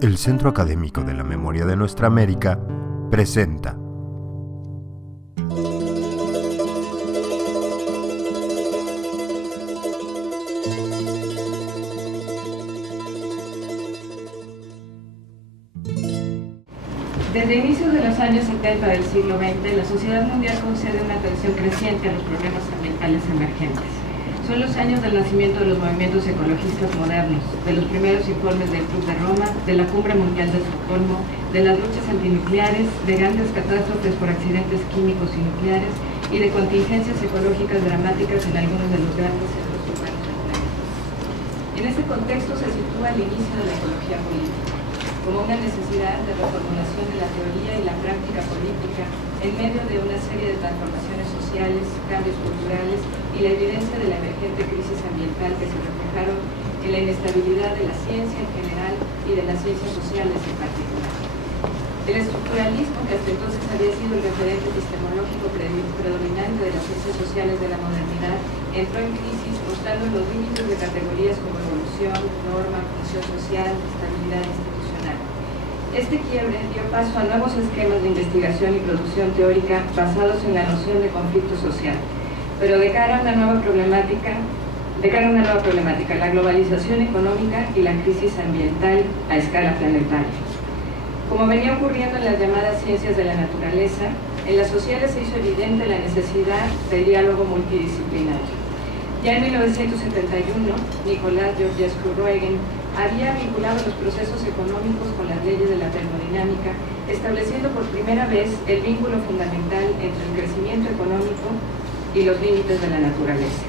El Centro Académico de la Memoria de Nuestra América presenta Desde inicios de los años 70 del siglo XX, la sociedad mundial concede una atención creciente a los problemas ambientales emergentes. Son los años del nacimiento de los movimientos ecologistas modernos, de los primeros informes del Club de Roma, de la Cumbre Mundial de Estocolmo, de las luchas antinucleares, de grandes catástrofes por accidentes químicos y nucleares y de contingencias ecológicas dramáticas en algunos de los grandes centros urbanos del planeta. En este contexto se sitúa el inicio de la ecología política, como una necesidad de reformulación de la teoría y la práctica política en medio de una serie de transformaciones sociales, cambios culturales y la evidencia de la emergente crisis ambiental que se reflejaron en la inestabilidad de la ciencia en general y de las ciencias sociales en particular. El estructuralismo, que hasta entonces había sido el referente epistemológico predominante de las ciencias sociales de la modernidad, entró en crisis mostrando los límites de categorías como evolución, norma, función social, estabilidad institucional. Este quiebre dio paso a nuevos esquemas de investigación y producción teórica basados en la noción de conflicto social, pero de cara a una nueva problemática, la globalización económica y la crisis ambiental a escala planetaria. Como venía ocurriendo en las llamadas ciencias de la naturaleza, en las sociales se hizo evidente la necesidad del diálogo multidisciplinario. Ya en 1971, Nicolás Georgescu Roegen había vinculado los procesos económicos con las leyes de la termodinámica, estableciendo por primera vez el vínculo fundamental entre el crecimiento económico y los límites de la naturaleza.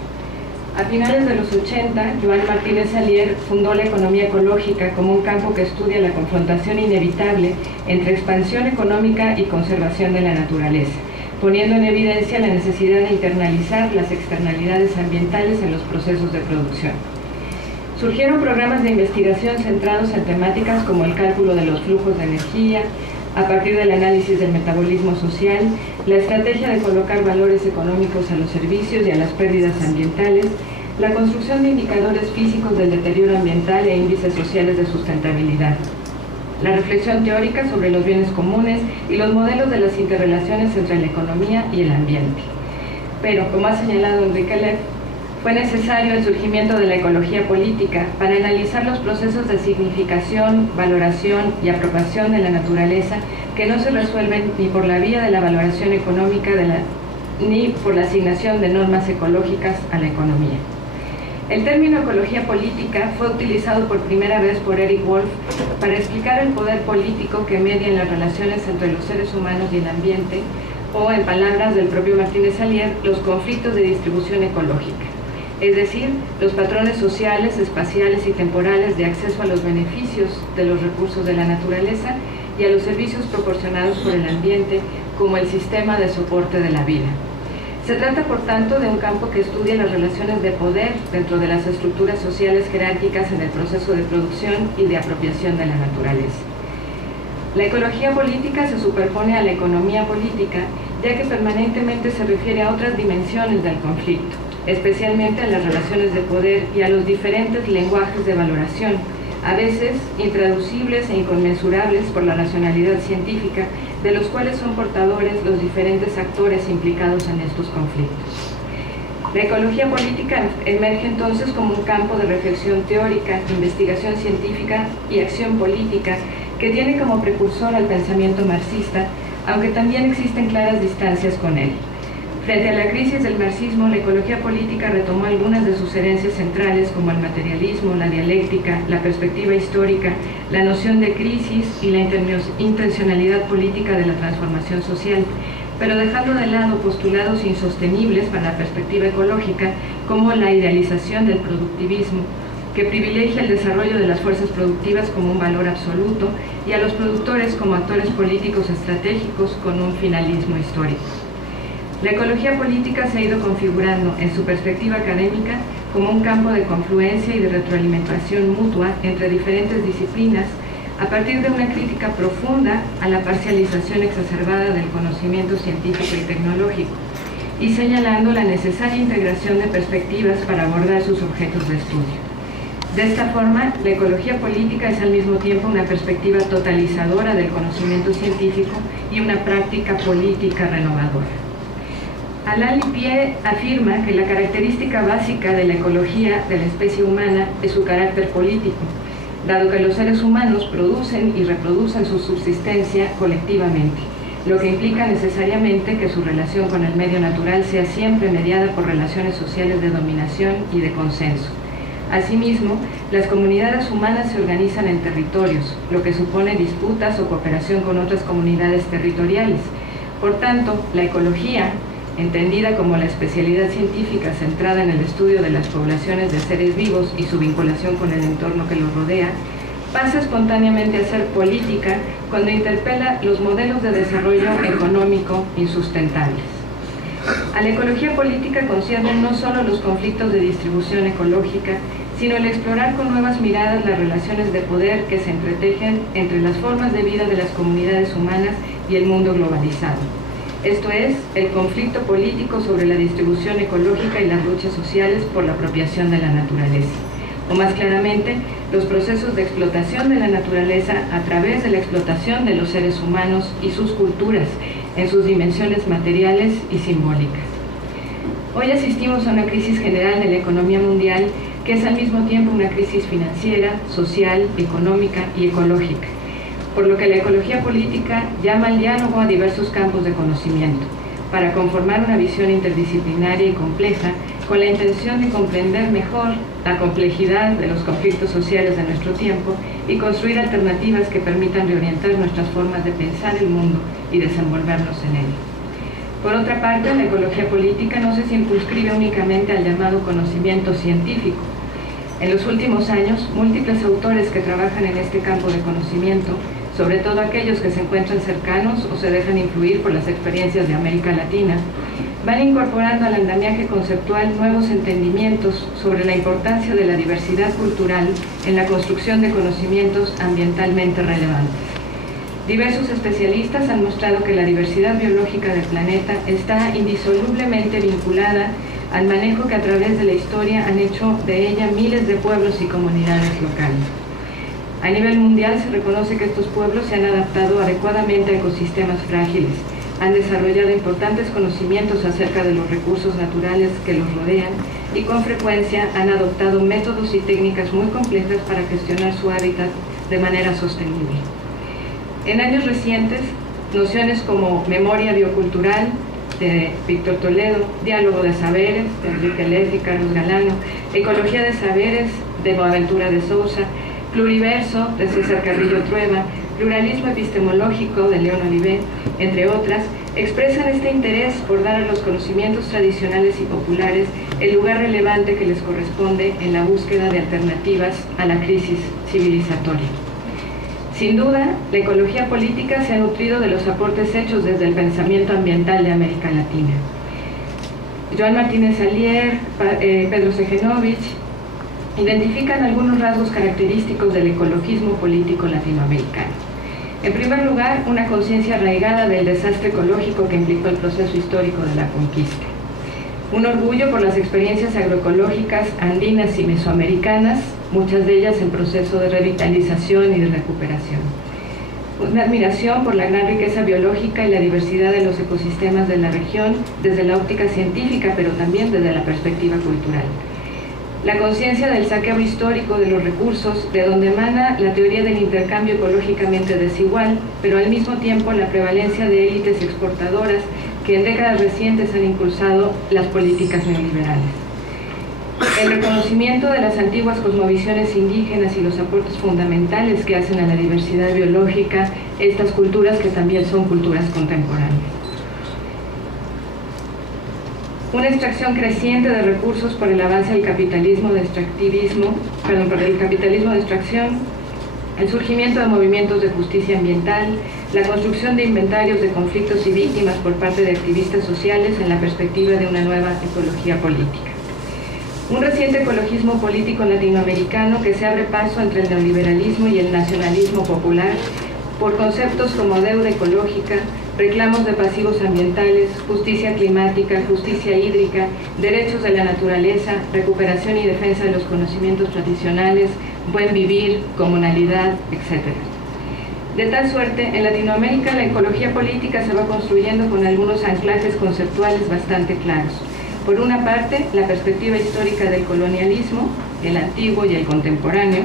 A finales de los 80, Joan Martínez Salier fundó la economía ecológica como un campo que estudia la confrontación inevitable entre expansión económica y conservación de la naturaleza, poniendo en evidencia la necesidad de internalizar las externalidades ambientales en los procesos de producción. Surgieron programas de investigación centrados en temáticas como el cálculo de los flujos de energía, a partir del análisis del metabolismo social, la estrategia de colocar valores económicos a los servicios y a las pérdidas ambientales, la construcción de indicadores físicos del deterioro ambiental e índices sociales de sustentabilidad, la reflexión teórica sobre los bienes comunes y los modelos de las interrelaciones entre la economía y el ambiente. Pero, como ha señalado Enrique Leff, fue necesario el surgimiento de la ecología política para analizar los procesos de significación, valoración y apropiación de la naturaleza que no se resuelven ni por la vía de la valoración económica ni por la asignación de normas ecológicas a la economía. El término ecología política fue utilizado por primera vez por Eric Wolf para explicar el poder político que media en las relaciones entre los seres humanos y el ambiente, o, en palabras del propio Martínez Salier, los conflictos de distribución ecológica. Es decir, los patrones sociales, espaciales y temporales de acceso a los beneficios de los recursos de la naturaleza y a los servicios proporcionados por el ambiente como el sistema de soporte de la vida. Se trata, por tanto, de un campo que estudia las relaciones de poder dentro de las estructuras sociales jerárquicas en el proceso de producción y de apropiación de la naturaleza. La ecología política se superpone a la economía política, ya que permanentemente se refiere a otras dimensiones del conflicto, especialmente a las relaciones de poder y a los diferentes lenguajes de valoración, a veces intraducibles e inconmensurables por la racionalidad científica, de los cuales son portadores los diferentes actores implicados en estos conflictos. La ecología política emerge entonces como un campo de reflexión teórica, investigación científica y acción política que tiene como precursor al pensamiento marxista, aunque también existen claras distancias con él. Frente a la crisis del marxismo, la ecología política retomó algunas de sus herencias centrales como el materialismo, la dialéctica, la perspectiva histórica, la noción de crisis y la intencionalidad política de la transformación social, pero dejando de lado postulados insostenibles para la perspectiva ecológica como la idealización del productivismo, que privilegia el desarrollo de las fuerzas productivas como un valor absoluto y a los productores como actores políticos estratégicos con un finalismo histórico. La ecología política se ha ido configurando en su perspectiva académica como un campo de confluencia y de retroalimentación mutua entre diferentes disciplinas a partir de una crítica profunda a la parcialización exacerbada del conocimiento científico y tecnológico y señalando la necesaria integración de perspectivas para abordar sus objetos de estudio. De esta forma, la ecología política es al mismo tiempo una perspectiva totalizadora del conocimiento científico y una práctica política renovadora. Alain Lippié afirma que la característica básica de la ecología de la especie humana es su carácter político, dado que los seres humanos producen y reproducen su subsistencia colectivamente, lo que implica necesariamente que su relación con el medio natural sea siempre mediada por relaciones sociales de dominación y de consenso. Asimismo, las comunidades humanas se organizan en territorios, lo que supone disputas o cooperación con otras comunidades territoriales. Por tanto, la ecología, entendida como la especialidad científica centrada en el estudio de las poblaciones de seres vivos y su vinculación con el entorno que los rodea, pasa espontáneamente a ser política cuando interpela los modelos de desarrollo económico insustentables. A la ecología política conciernen no solo los conflictos de distribución ecológica, sino el explorar con nuevas miradas las relaciones de poder que se entretejen entre las formas de vida de las comunidades humanas y el mundo globalizado. Esto es, el conflicto político sobre la distribución ecológica y las luchas sociales por la apropiación de la naturaleza. O más claramente, los procesos de explotación de la naturaleza a través de la explotación de los seres humanos y sus culturas en sus dimensiones materiales y simbólicas. Hoy asistimos a una crisis general de la economía mundial que es al mismo tiempo una crisis financiera, social, económica y ecológica, por lo que la ecología política llama al diálogo a diversos campos de conocimiento, para conformar una visión interdisciplinaria y compleja con la intención de comprender mejor la complejidad de los conflictos sociales de nuestro tiempo y construir alternativas que permitan reorientar nuestras formas de pensar el mundo y desenvolvernos en él. Por otra parte, la ecología política no se circunscribe únicamente al llamado conocimiento científico. En los últimos años, múltiples autores que trabajan en este campo de conocimiento, sobre todo aquellos que se encuentran cercanos o se dejan influir por las experiencias de América Latina, van incorporando al andamiaje conceptual nuevos entendimientos sobre la importancia de la diversidad cultural en la construcción de conocimientos ambientalmente relevantes. Diversos especialistas han mostrado que la diversidad biológica del planeta está indisolublemente vinculada al manejo que a través de la historia han hecho de ella miles de pueblos y comunidades locales. A nivel mundial se reconoce que estos pueblos se han adaptado adecuadamente a ecosistemas frágiles, han desarrollado importantes conocimientos acerca de los recursos naturales que los rodean y con frecuencia han adoptado métodos y técnicas muy complejas para gestionar su hábitat de manera sostenible. En años recientes, nociones como memoria biocultural, de Víctor Toledo, diálogo de saberes, de Enrique Leff y Carlos Galano, ecología de saberes, de Boaventura de Sousa, pluriverso, de César Carrillo Trueba, pluralismo epistemológico, de León Olivet, entre otras, expresan este interés por dar a los conocimientos tradicionales y populares el lugar relevante que les corresponde en la búsqueda de alternativas a la crisis civilizatoria. Sin duda, la ecología política se ha nutrido de los aportes hechos desde el pensamiento ambiental de América Latina. Joan Martínez Alier, Pedro Segenovich, identifican algunos rasgos característicos del ecologismo político latinoamericano. En primer lugar, una conciencia arraigada del desastre ecológico que implicó el proceso histórico de la conquista. Un orgullo por las experiencias agroecológicas andinas y mesoamericanas, muchas de ellas en proceso de revitalización y de recuperación. Una admiración por la gran riqueza biológica y la diversidad de los ecosistemas de la región desde la óptica científica, pero también desde la perspectiva cultural. La conciencia del saqueo histórico de los recursos, de donde emana la teoría del intercambio ecológicamente desigual, pero al mismo tiempo la prevalencia de élites exportadoras que en décadas recientes han impulsado las políticas neoliberales. El reconocimiento de las antiguas cosmovisiones indígenas y los aportes fundamentales que hacen a la diversidad biológica estas culturas que también son culturas contemporáneas. Una extracción creciente de recursos por el avance del capitalismo de extractivismo, por el capitalismo de extracción, el surgimiento de movimientos de justicia ambiental, la construcción de inventarios de conflictos y víctimas por parte de activistas sociales en la perspectiva de una nueva ecología política. Un reciente ecologismo político latinoamericano que se abre paso entre el neoliberalismo y el nacionalismo popular por conceptos como deuda ecológica, reclamos de pasivos ambientales, justicia climática, justicia hídrica, derechos de la naturaleza, recuperación y defensa de los conocimientos tradicionales, buen vivir, comunalidad, etc. De tal suerte, en Latinoamérica la ecología política se va construyendo con algunos anclajes conceptuales bastante claros. Por una parte, la perspectiva histórica del colonialismo, el antiguo y el contemporáneo,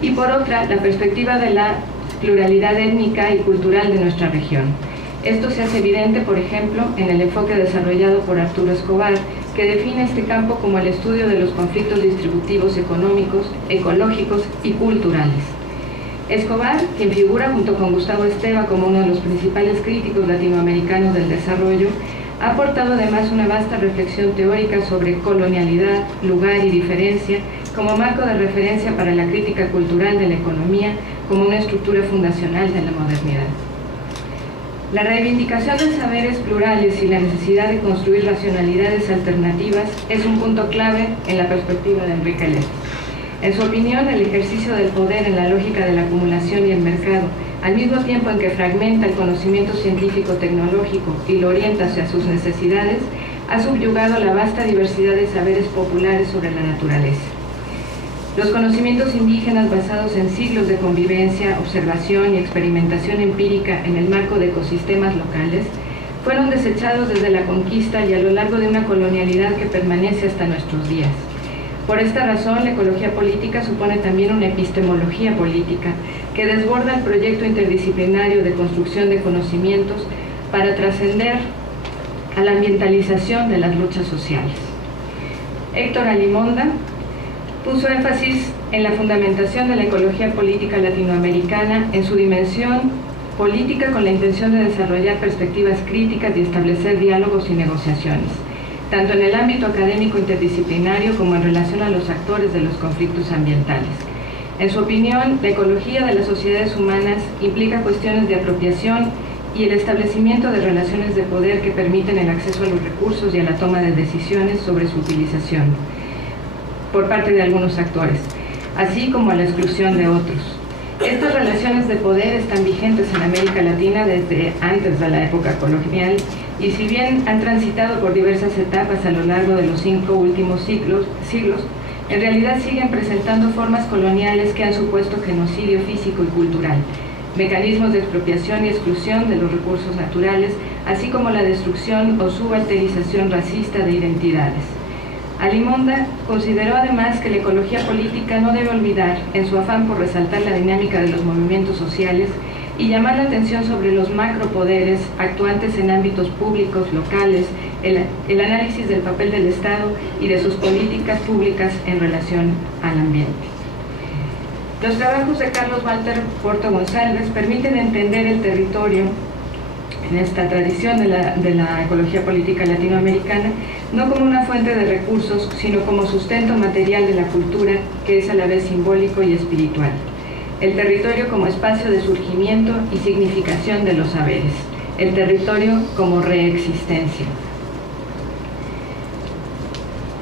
y por otra, la perspectiva de la pluralidad étnica y cultural de nuestra región. Esto se hace evidente, por ejemplo, en el enfoque desarrollado por Arturo Escobar, que define este campo como el estudio de los conflictos distributivos económicos, ecológicos y culturales. Escobar, quien figura junto con Gustavo Esteva como uno de los principales críticos latinoamericanos del desarrollo, ha aportado además una vasta reflexión teórica sobre colonialidad, lugar y diferencia como marco de referencia para la crítica cultural de la economía como una estructura fundacional de la modernidad. La reivindicación de saberes plurales y la necesidad de construir racionalidades alternativas es un punto clave en la perspectiva de Enrique Lehto. En su opinión, el ejercicio del poder en la lógica de la acumulación y el mercado, al mismo tiempo en que fragmenta el conocimiento científico-tecnológico y lo orienta hacia sus necesidades, ha subyugado la vasta diversidad de saberes populares sobre la naturaleza. Los conocimientos indígenas basados en siglos de convivencia, observación y experimentación empírica en el marco de ecosistemas locales fueron desechados desde la conquista y a lo largo de una colonialidad que permanece hasta nuestros días. Por esta razón, la ecología política supone también una epistemología política que desborda el proyecto interdisciplinario de construcción de conocimientos para trascender a la ambientalización de las luchas sociales. Héctor Alimonda puso énfasis en la fundamentación de la ecología política latinoamericana en su dimensión política con la intención de desarrollar perspectivas críticas y establecer diálogos y negociaciones, tanto en el ámbito académico interdisciplinario como en relación a los actores de los conflictos ambientales. En su opinión, la ecología de las sociedades humanas implica cuestiones de apropiación y el establecimiento de relaciones de poder que permiten el acceso a los recursos y a la toma de decisiones sobre su utilización por parte de algunos actores, así como a la exclusión de otros. Estas relaciones de poder están vigentes en América Latina desde antes de la época colonial y si bien han transitado por diversas etapas a lo largo de los 5 últimos siglos, en realidad siguen presentando formas coloniales que han supuesto genocidio físico y cultural, mecanismos de expropiación y exclusión de los recursos naturales, así como la destrucción o subalterización racista de identidades. Alimonda consideró además que la ecología política no debe olvidar, en su afán por resaltar la dinámica de los movimientos sociales y llamar la atención sobre los macropoderes actuantes en ámbitos públicos, locales, el análisis del papel del Estado y de sus políticas públicas en relación al ambiente. Los trabajos de Carlos Walter Porto González permiten entender el territorio en esta tradición de la ecología política latinoamericana, no como una fuente de recursos, sino como sustento material de la cultura, que es a la vez simbólico y espiritual. El territorio como espacio de surgimiento y significación de los saberes. El territorio como reexistencia.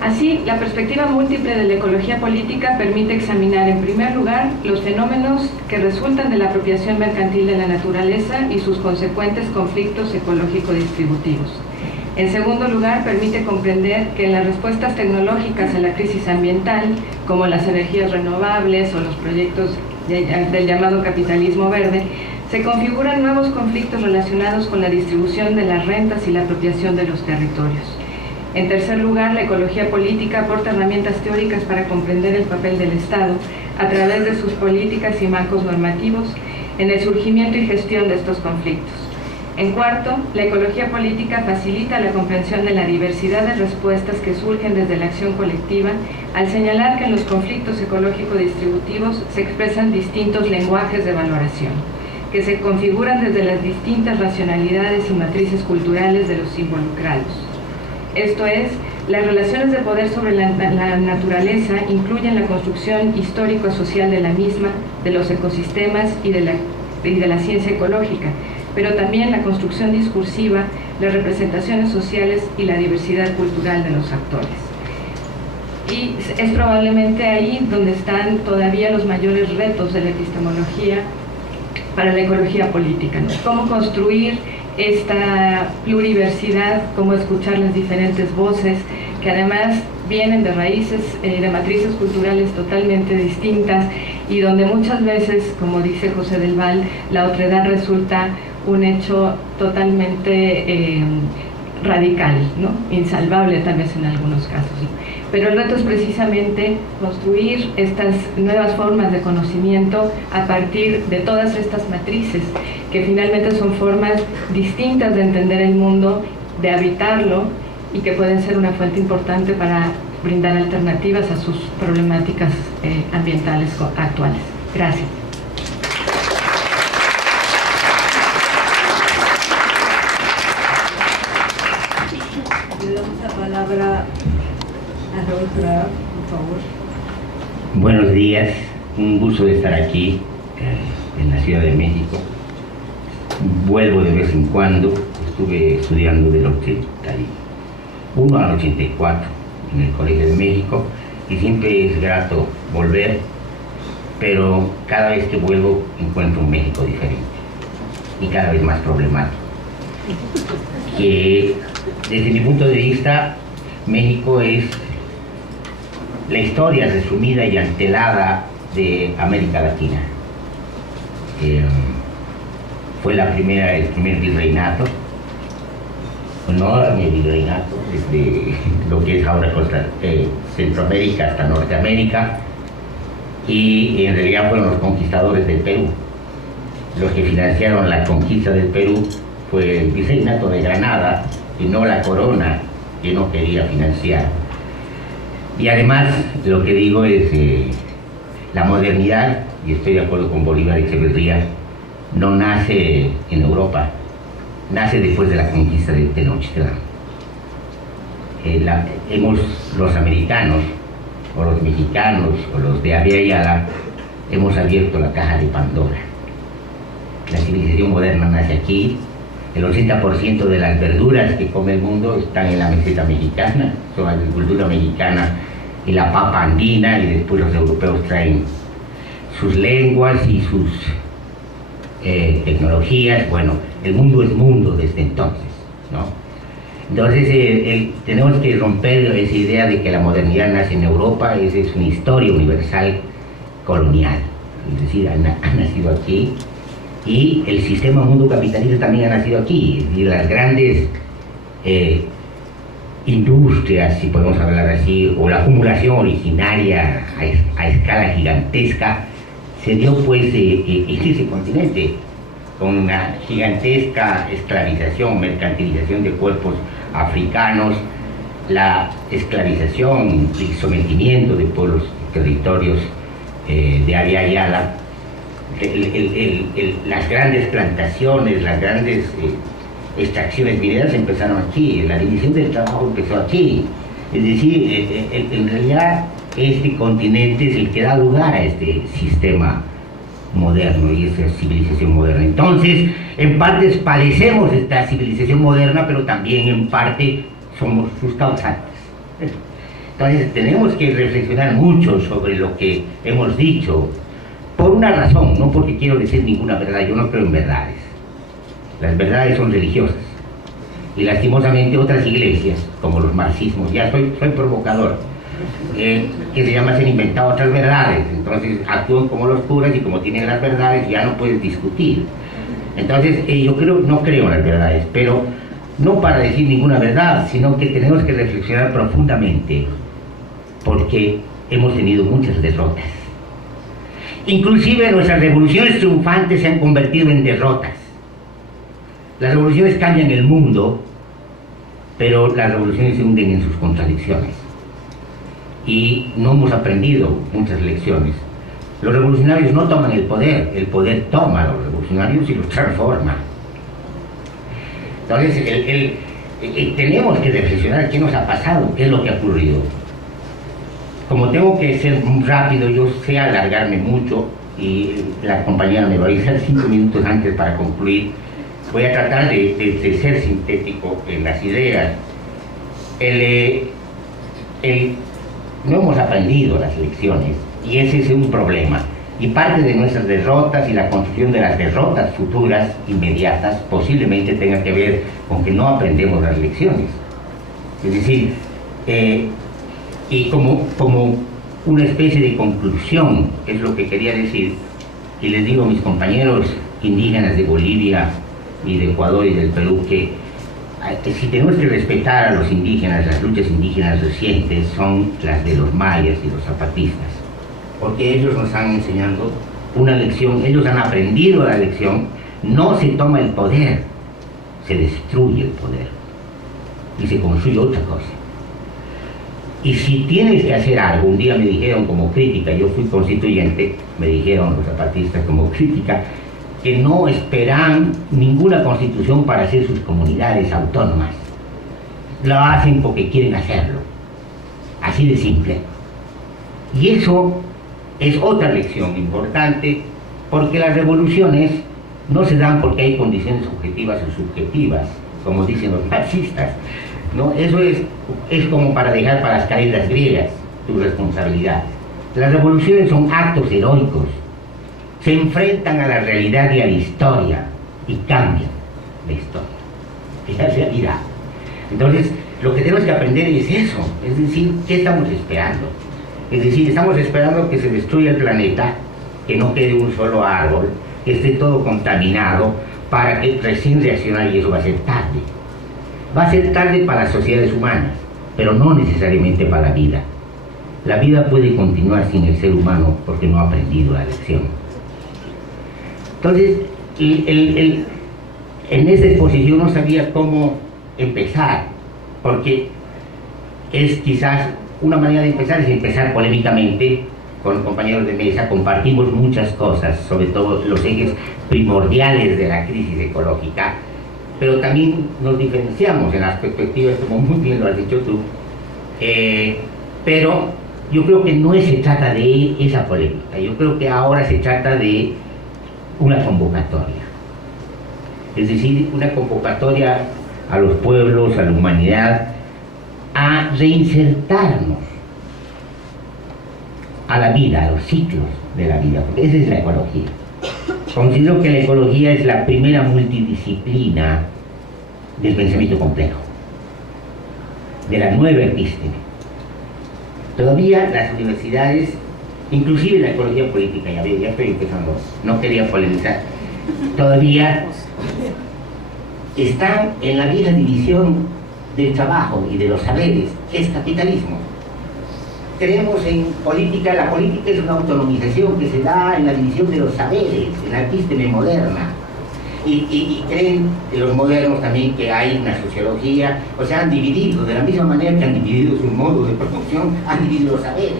Así, la perspectiva múltiple de la ecología política permite examinar, en primer lugar, los fenómenos que resultan de la apropiación mercantil de la naturaleza y sus consecuentes conflictos ecológico-distributivos. En segundo lugar, permite comprender que en las respuestas tecnológicas a la crisis ambiental, como las energías renovables o los proyectos del llamado capitalismo verde, se configuran nuevos conflictos relacionados con la distribución de las rentas y la apropiación de los territorios. En tercer lugar, la ecología política aporta herramientas teóricas para comprender el papel del Estado a través de sus políticas y marcos normativos en el surgimiento y gestión de estos conflictos. En cuarto, la ecología política facilita la comprensión de la diversidad de respuestas que surgen desde la acción colectiva al señalar que en los conflictos ecológico-distributivos se expresan distintos lenguajes de valoración, que se configuran desde las distintas racionalidades y matrices culturales de los involucrados. Esto es, las relaciones de poder sobre la naturaleza incluyen la construcción histórico-social de la misma, de los ecosistemas y de la ciencia ecológica, pero también la construcción discursiva, las representaciones sociales y la diversidad cultural de los actores. Y es probablemente ahí donde están todavía los mayores retos de la epistemología para la ecología política, ¿no? Cómo construir esta pluriversidad, cómo escuchar las diferentes voces, que además vienen de raíces, de matrices culturales totalmente distintas, y donde muchas veces, como dice José del Val, la otredad resulta un hecho totalmente radical, ¿no? Insalvable tal vez en algunos casos, ¿no? Pero el reto es precisamente construir estas nuevas formas de conocimiento a partir de todas estas matrices, que finalmente son formas distintas de entender el mundo, de habitarlo, y que pueden ser una fuente importante para brindar alternativas a sus problemáticas ambientales actuales. Gracias. Le damos la palabra a la otra, por favor. Buenos días, un gusto de estar aquí en la Ciudad de México. Vuelvo de vez en cuando, estuve estudiando del 81 al 84 en el Colegio de México y siempre es grato volver, pero cada vez que vuelvo encuentro un México diferente y cada vez más problemático. Que desde mi punto de vista, México es la historia resumida y antelada de América Latina. Fue el primer virreinato, enorme virreinato, desde lo que es ahora Centroamérica hasta Norteamérica, y en realidad fueron los conquistadores del Perú. Los que financiaron la conquista del Perú fue el virreinato de Granada y no la corona, que no quería financiar. Y además, lo que digo es la modernidad, y estoy de acuerdo con Bolívar y Echeverría, no nace en Europa, nace después de la conquista de Tenochtitlán. Los americanos, o los mexicanos, o los de Abya Yala, hemos abierto la caja de Pandora. La civilización moderna nace aquí. El 80% de las verduras que come el mundo están en la meseta mexicana, son agricultura mexicana y la papa andina, y después los europeos traen sus lenguas y sus tecnologías. Bueno, el mundo es mundo desde entonces, ¿no? Entonces tenemos que romper esa idea de que la modernidad nace en Europa. Esa es una historia universal colonial, es decir, ha nacido aquí. Y el sistema mundo capitalista también ha nacido aquí, y las grandes industrias, si podemos hablar así, o la acumulación originaria a escala gigantesca, se dio pues en ese continente, con una gigantesca esclavización, mercantilización de cuerpos africanos, la esclavización y sometimiento de pueblos y territorios de Abya Yala. Las grandes plantaciones, las grandes extracciones mineras empezaron aquí, la división del trabajo empezó aquí. Es decir, en realidad este continente es el que da lugar a este sistema moderno y esa civilización moderna. Entonces, en parte padecemos esta civilización moderna, pero también en parte somos sus causantes. Entonces, tenemos que reflexionar mucho sobre lo que hemos dicho, por una razón, no porque quiero decir ninguna verdad. Yo no creo en verdades. Las verdades son religiosas. Y lastimosamente otras iglesias, como los marxismos, ya soy provocador, que se llama, se han inventado otras verdades. Entonces actúan como los curas, y como tienen las verdades ya no puedes discutir. Entonces yo no creo en las verdades, pero no para decir ninguna verdad, sino que tenemos que reflexionar profundamente, porque hemos tenido muchas derrotas. Inclusive nuestras revoluciones triunfantes se han convertido en derrotas. Las revoluciones cambian el mundo, pero las revoluciones se hunden en sus contradicciones. Y no hemos aprendido muchas lecciones. Los revolucionarios no toman el poder toma a los revolucionarios y los transforma. Entonces, tenemos que reflexionar qué nos ha pasado, qué es lo que ha ocurrido. Como tengo que ser muy rápido, yo sé alargarme mucho, y la compañera me va a avisar 5 minutos antes para concluir. Voy a tratar de ser sintético en las ideas. No hemos aprendido las lecciones, y ese es un problema. Y parte de nuestras derrotas y la construcción de las derrotas futuras, inmediatas, posiblemente tenga que ver con que no aprendemos las lecciones. Es decir, y como una especie de conclusión, es lo que quería decir, y les digo a mis compañeros indígenas de Bolivia y de Ecuador y del Perú que si tenemos que respetar a los indígenas, las luchas indígenas recientes son las de los mayas y los zapatistas, porque ellos nos han enseñado una lección, ellos han aprendido la lección, no se toma el poder, se destruye el poder y se construye otra cosa. Y si tienes que hacer algo, un día me dijeron como crítica, yo fui constituyente, me dijeron los zapatistas como crítica, que no esperan ninguna constitución para hacer sus comunidades autónomas. Lo hacen porque quieren hacerlo. Así de simple. Y eso es otra lección importante, porque las revoluciones no se dan porque hay condiciones objetivas o subjetivas, como dicen los marxistas. ¿No? Eso es como para dejar para las caídas griegas tu responsabilidad. Las revoluciones son actos heroicos, se enfrentan a la realidad y a la historia y cambian la historia, es la realidad. Entonces, lo que tenemos que aprender es eso, es decir, ¿qué estamos esperando? Es decir, estamos esperando que se destruya el planeta, que no quede un solo árbol, que esté todo contaminado, para que recién reaccionar, y eso va a ser tarde. Va a ser tarde para las sociedades humanas, pero no necesariamente para la vida. La vida puede continuar sin el ser humano porque no ha aprendido la lección. Entonces, en esta exposición no sabía cómo empezar, porque es quizás una manera de empezar, es empezar polémicamente con compañeros de mesa, compartimos muchas cosas, sobre todo los ejes primordiales de la crisis ecológica, pero también nos diferenciamos en las perspectivas, como muy bien lo has dicho tú, pero yo creo que no se trata de esa polémica, yo creo que ahora se trata de una convocatoria, es decir, una convocatoria a los pueblos, a la humanidad, a reinsertarnos a la vida, a los ciclos de la vida, porque esa es la ecología. Considero que la ecología es la primera multidisciplina del pensamiento complejo, de la nueva epísteme. Todavía las universidades, inclusive la ecología política, ya estoy empezando, no quería polemizar, todavía están en la vieja división del trabajo y de los saberes, que es capitalismo. Creemos en política, la política es una autonomización que se da en la división de los saberes, en la epísteme moderna. Y creen los modernos también que hay una sociología, o sea, han dividido, de la misma manera que han dividido sus modos de producción, han dividido los saberes.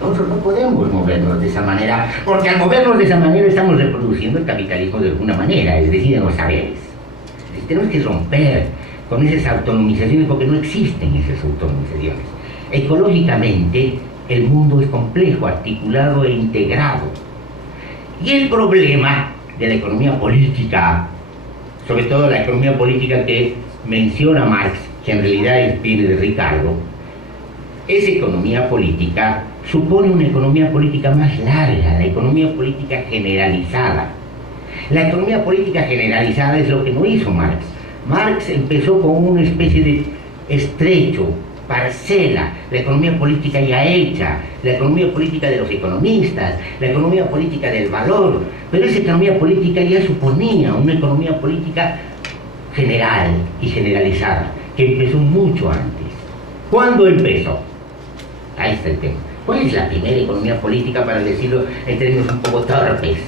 Nosotros no podemos movernos de esa manera, porque al movernos de esa manera estamos reproduciendo el capitalismo de alguna manera, es decir, en los saberes. Tenemos que romper con esas autonomizaciones, porque no existen esas autonomizaciones. Ecológicamente, el mundo es complejo, articulado e integrado. Y el problema de la economía política, sobre todo la economía política que menciona Marx, que en realidad viene de Ricardo, esa economía política supone una economía política más larga, la economía política generalizada. La economía política generalizada es lo que no hizo Marx. Marx empezó con una especie de estrecho, parcela, la economía política ya hecha, la economía política de los economistas, la economía política del valor, pero esa economía política ya suponía una economía política general y generalizada, que empezó mucho antes. ¿Cuándo empezó? Ahí está el tema. ¿Cuál es la primera economía política, para decirlo en términos un poco torpes?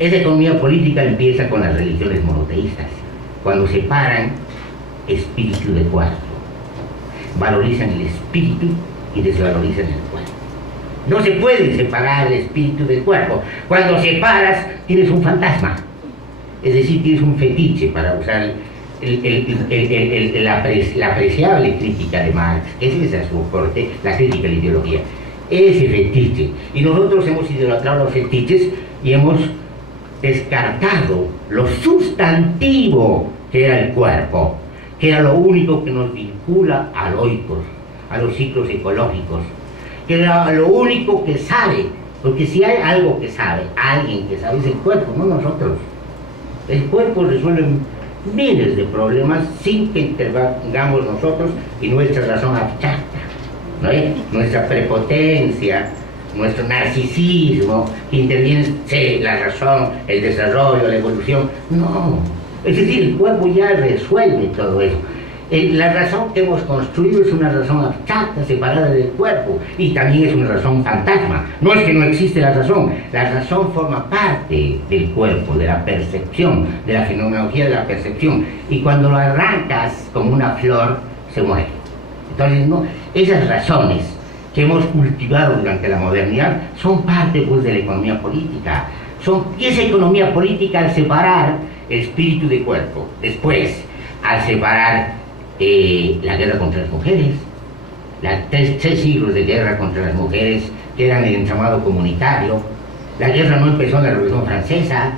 Esa economía política empieza con las religiones monoteístas, cuando separan espíritu de cuerpo, valorizan el espíritu y desvalorizan el cuerpo. No se puede separar el espíritu del cuerpo. Cuando separas, tienes un fantasma, es decir, tienes un fetiche, para usar la apreciable crítica de Marx, que es esa su corte, la crítica a la ideología, ese fetiche. Y nosotros hemos idolatrado los fetiches y hemos descartado lo sustantivo que era el cuerpo, que era lo único que nos vincula a los ciclos ecológicos, que era lo único que sabe Porque si hay algo que sabe, alguien que sabe, es el cuerpo, no nosotros. El cuerpo resuelve miles de problemas sin que intervengamos nosotros y nuestra razón abstracta, ¿no es? Nuestra prepotencia, nuestro narcisismo, que interviene, sí, la razón, el desarrollo, la evolución. No, es decir, el cuerpo ya resuelve todo eso. La razón que hemos construido es una razón abstracta, separada del cuerpo, y también es una razón fantasma. No es que no existe la razón forma parte del cuerpo, de la percepción, de la fenomenología de la percepción, y cuando lo arrancas como una flor, se muere. Entonces, ¿no? Esas razones que hemos cultivado durante la modernidad son parte, pues, de la economía política. Y esa economía política, al separar espíritu de cuerpo, después, al separar la guerra contra las mujeres, tres siglos de guerra contra las mujeres que eran el entramado comunitario. La guerra no empezó en la Revolución Francesa,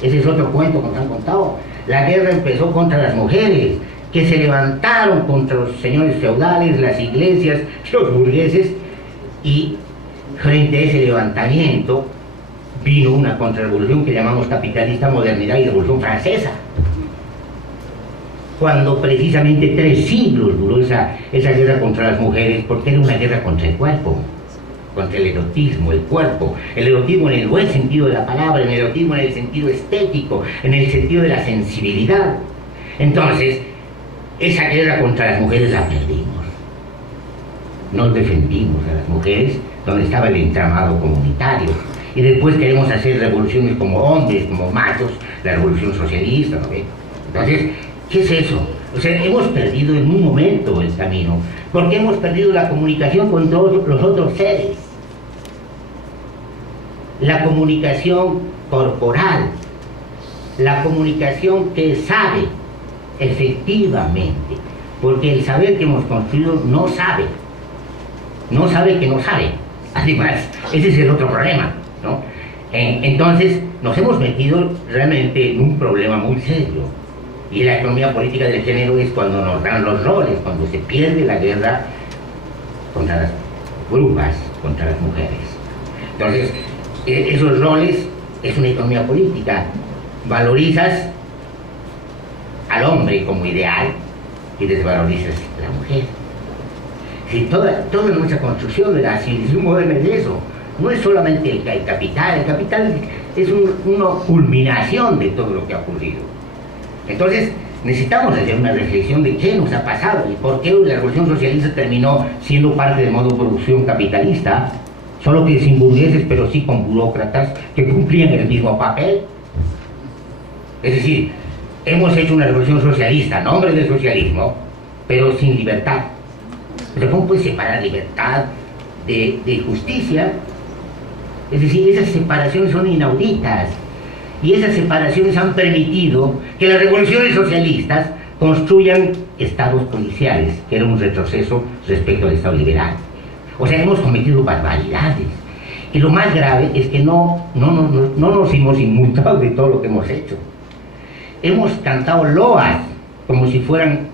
ese es otro cuento que nos han contado. La guerra empezó contra las mujeres, que se levantaron contra los señores feudales, las iglesias, los burgueses, y frente a ese levantamiento vino una contrarrevolución que llamamos capitalista, modernidad y Revolución Francesa. Cuando precisamente 3 siglos duró esa guerra contra las mujeres, porque era una guerra contra el cuerpo, contra el erotismo, el cuerpo, el erotismo en el buen sentido de la palabra, el erotismo en el sentido estético, en el sentido de la sensibilidad. Entonces, esa guerra contra las mujeres la perdimos. Nos defendimos a las mujeres donde estaba el entramado comunitario. Y después queremos hacer revoluciones como hombres, como machos, la revolución socialista, ¿no ve? Entonces, ¿qué es eso? O sea, hemos perdido en un momento el camino, porque hemos perdido la comunicación con todos los otros seres. La comunicación corporal, la comunicación que sabe efectivamente, porque el saber que hemos construido no sabe que no sabe. Además, ese es el otro problema, ¿no? Entonces, nos hemos metido realmente en un problema muy serio. Y la economía política del género es cuando nos dan los roles, cuando se pierde la guerra contra las brujas, contra las mujeres. Entonces, esos roles es una economía política. Valorizas al hombre como ideal y desvalorizas a la mujer. Si toda nuestra construcción de la civilización moderna es eso. No es solamente el capital es una culminación de todo lo que ha ocurrido. Entonces, necesitamos hacer una reflexión de qué nos ha pasado y por qué la revolución socialista terminó siendo parte del modo de producción capitalista, solo que sin burgueses, pero sí con burócratas que cumplían el mismo papel. Es decir, hemos hecho una revolución socialista, en nombre del socialismo, pero sin libertad. Pero ¿cómo puedes separar libertad de justicia? Es decir, esas separaciones son inauditas. Y esas separaciones han permitido que las revoluciones socialistas construyan estados policiales, que era un retroceso respecto al estado liberal. O sea, hemos cometido barbaridades. Y lo más grave es que no nos hemos inmutado de todo lo que hemos hecho. Hemos cantado loas como si fueran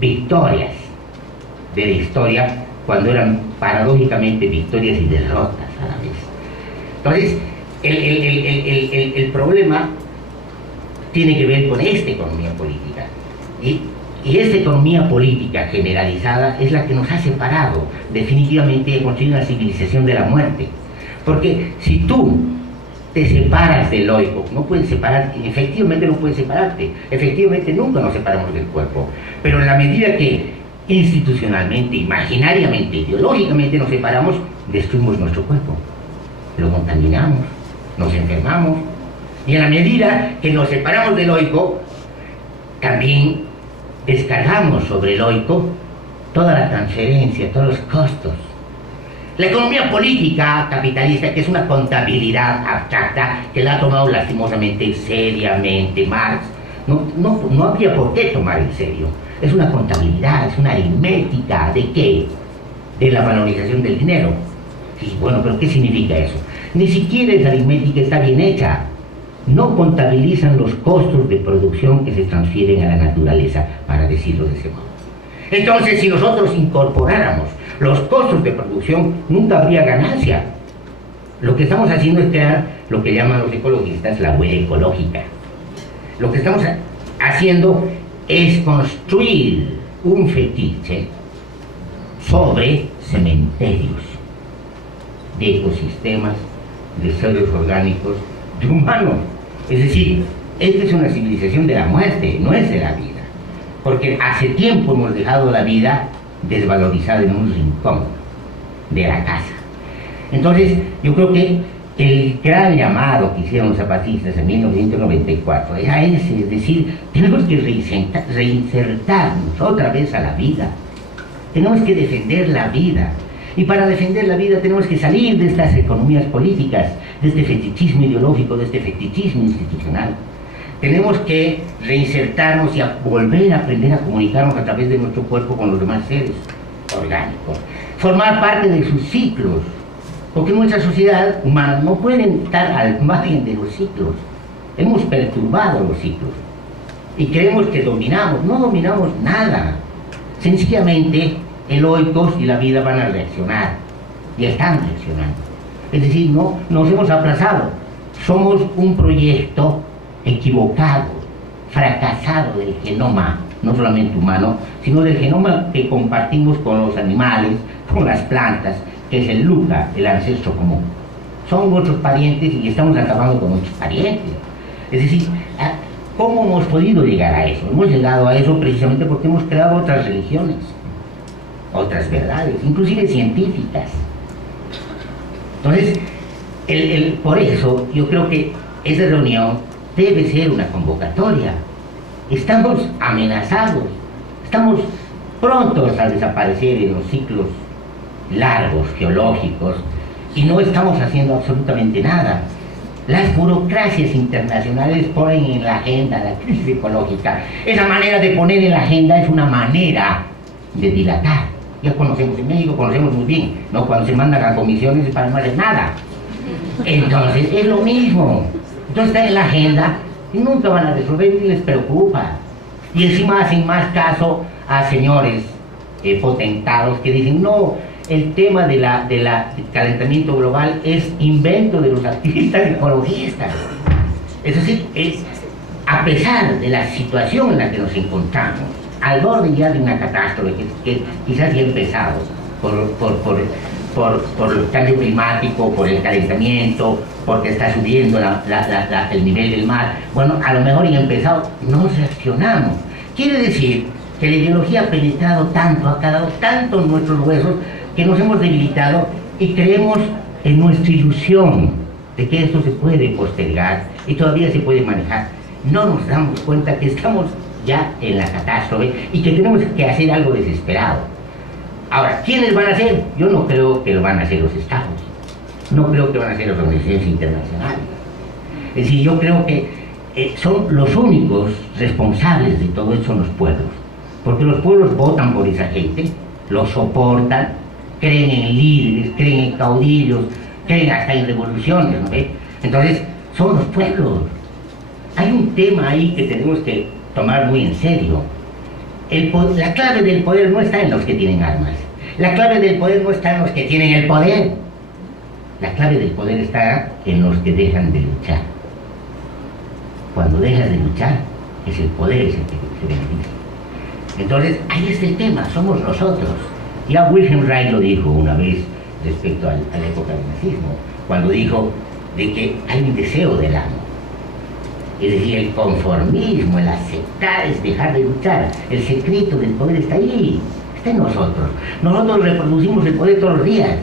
victorias de la historia, cuando eran paradójicamente victorias y derrotas a la vez. Entonces, el problema tiene que ver con esta economía política. Y esta economía política generalizada es la que nos ha separado definitivamente de construir una civilización de la muerte. Porque si tú te separas del oico, no puedes separar, efectivamente no puedes separarte, efectivamente nunca nos separamos del cuerpo, pero en la medida que institucionalmente, imaginariamente, ideológicamente nos separamos, destruimos nuestro cuerpo, lo contaminamos, nos enfermamos, y en la medida que nos separamos del oico, también descargamos sobre el oico toda la transferencia, todos los costos. La economía política capitalista, que es una contabilidad abstracta, que la ha tomado lastimosamente, seriamente Marx, no habría por qué tomar en serio. Es una contabilidad, es una aritmética, ¿de qué? De la valorización del dinero. Sí, bueno, pero ¿qué significa eso? Ni siquiera esa aritmética está bien hecha. No contabilizan los costos de producción que se transfieren a la naturaleza, para decirlo de ese modo. Entonces, si nosotros incorporáramos los costos de producción, nunca habría ganancia. Lo que estamos haciendo es crear lo que llaman los ecologistas la huella ecológica. Lo que estamos haciendo es construir un fetiche sobre cementerios de ecosistemas, de seres orgánicos, de humanos. Es decir, esta es una civilización de la muerte, no es de la vida. Porque hace tiempo hemos dejado la vida desvalorizada en un rincón de la casa. Entonces, yo creo que el gran llamado que hicieron los zapatistas en 1994 era ese, es decir, tenemos que reinsertarnos otra vez a la vida. Tenemos que defender la vida. Y para defender la vida tenemos que salir de estas economías políticas, de este fetichismo ideológico, de este fetichismo institucional. Tenemos que reinsertarnos y volver a aprender a comunicarnos a través de nuestro cuerpo con los demás seres orgánicos. Formar parte de sus ciclos. Porque nuestra sociedad humana no puede estar al margen de los ciclos. Hemos perturbado los ciclos. Y creemos que dominamos. No dominamos nada. Sencillamente, el oikos y la vida van a reaccionar. Y están reaccionando. Es decir, no nos hemos aplazado. Somos un proyecto equivocado, fracasado del genoma, no solamente humano, sino del genoma que compartimos con los animales, con las plantas, que es el Luca, el ancestro común. Son nuestros parientes y estamos acabando con nuestros parientes. Es decir, ¿cómo hemos podido llegar a eso? Hemos llegado a eso precisamente porque hemos creado otras religiones, otras verdades, inclusive científicas. Entonces, por eso yo creo que esa reunión debe ser una convocatoria. Estamos amenazados, estamos prontos a desaparecer en los ciclos largos, geológicos, y no estamos haciendo absolutamente nada. Las burocracias internacionales ponen en la agenda la crisis ecológica. Esa manera de poner en la agenda es una manera de dilatar. Ya conocemos en México, conocemos muy bien, ¿no? Cuando se mandan a comisiones es para no hacer nada. Entonces, es lo mismo. Entonces está en la agenda y nunca van a resolver y les preocupa. Y encima hacen más caso a señores potentados que dicen, no, el tema del calentamiento global es invento de los activistas ecologistas. Es decir, a pesar de la situación en la que nos encontramos, al borde ya de una catástrofe que quizás ya ha empezado por el cambio climático, por el calentamiento, porque está subiendo el nivel del mar, bueno, a lo mejor ya ha empezado, no reaccionamos. Quiere decir que la ideología ha penetrado tanto, ha calado tanto en nuestros huesos, que nos hemos debilitado y creemos en nuestra ilusión de que esto se puede postergar y todavía se puede manejar. No nos damos cuenta que estamos ya en la catástrofe y que tenemos que hacer algo desesperado. Ahora, ¿quiénes van a hacer? Yo no creo que lo van a hacer los estados, no creo que van a hacer las organizaciones internacionales. Es decir, yo creo que son los únicos responsables de todo eso son los pueblos, porque los pueblos votan por esa gente, los soportan, creen en líderes, creen en caudillos, creen hasta en revoluciones, ¿no ve? Entonces, son los pueblos. Hay un tema ahí que tenemos que tomar muy en serio. La clave del poder no está en los que tienen armas. La clave del poder no está en los que tienen el poder. La clave del poder está en los que dejan de luchar. Cuando dejas de luchar, es el poder el que se beneficia. Entonces, ahí está el tema, somos nosotros. Ya Wilhelm Reich lo dijo una vez respecto a la época del nazismo, cuando dijo de que hay un deseo del amo. Es decir, el conformismo, el aceptar es dejar de luchar. El secreto del poder está ahí, está en nosotros. Nosotros reproducimos el poder todos los días,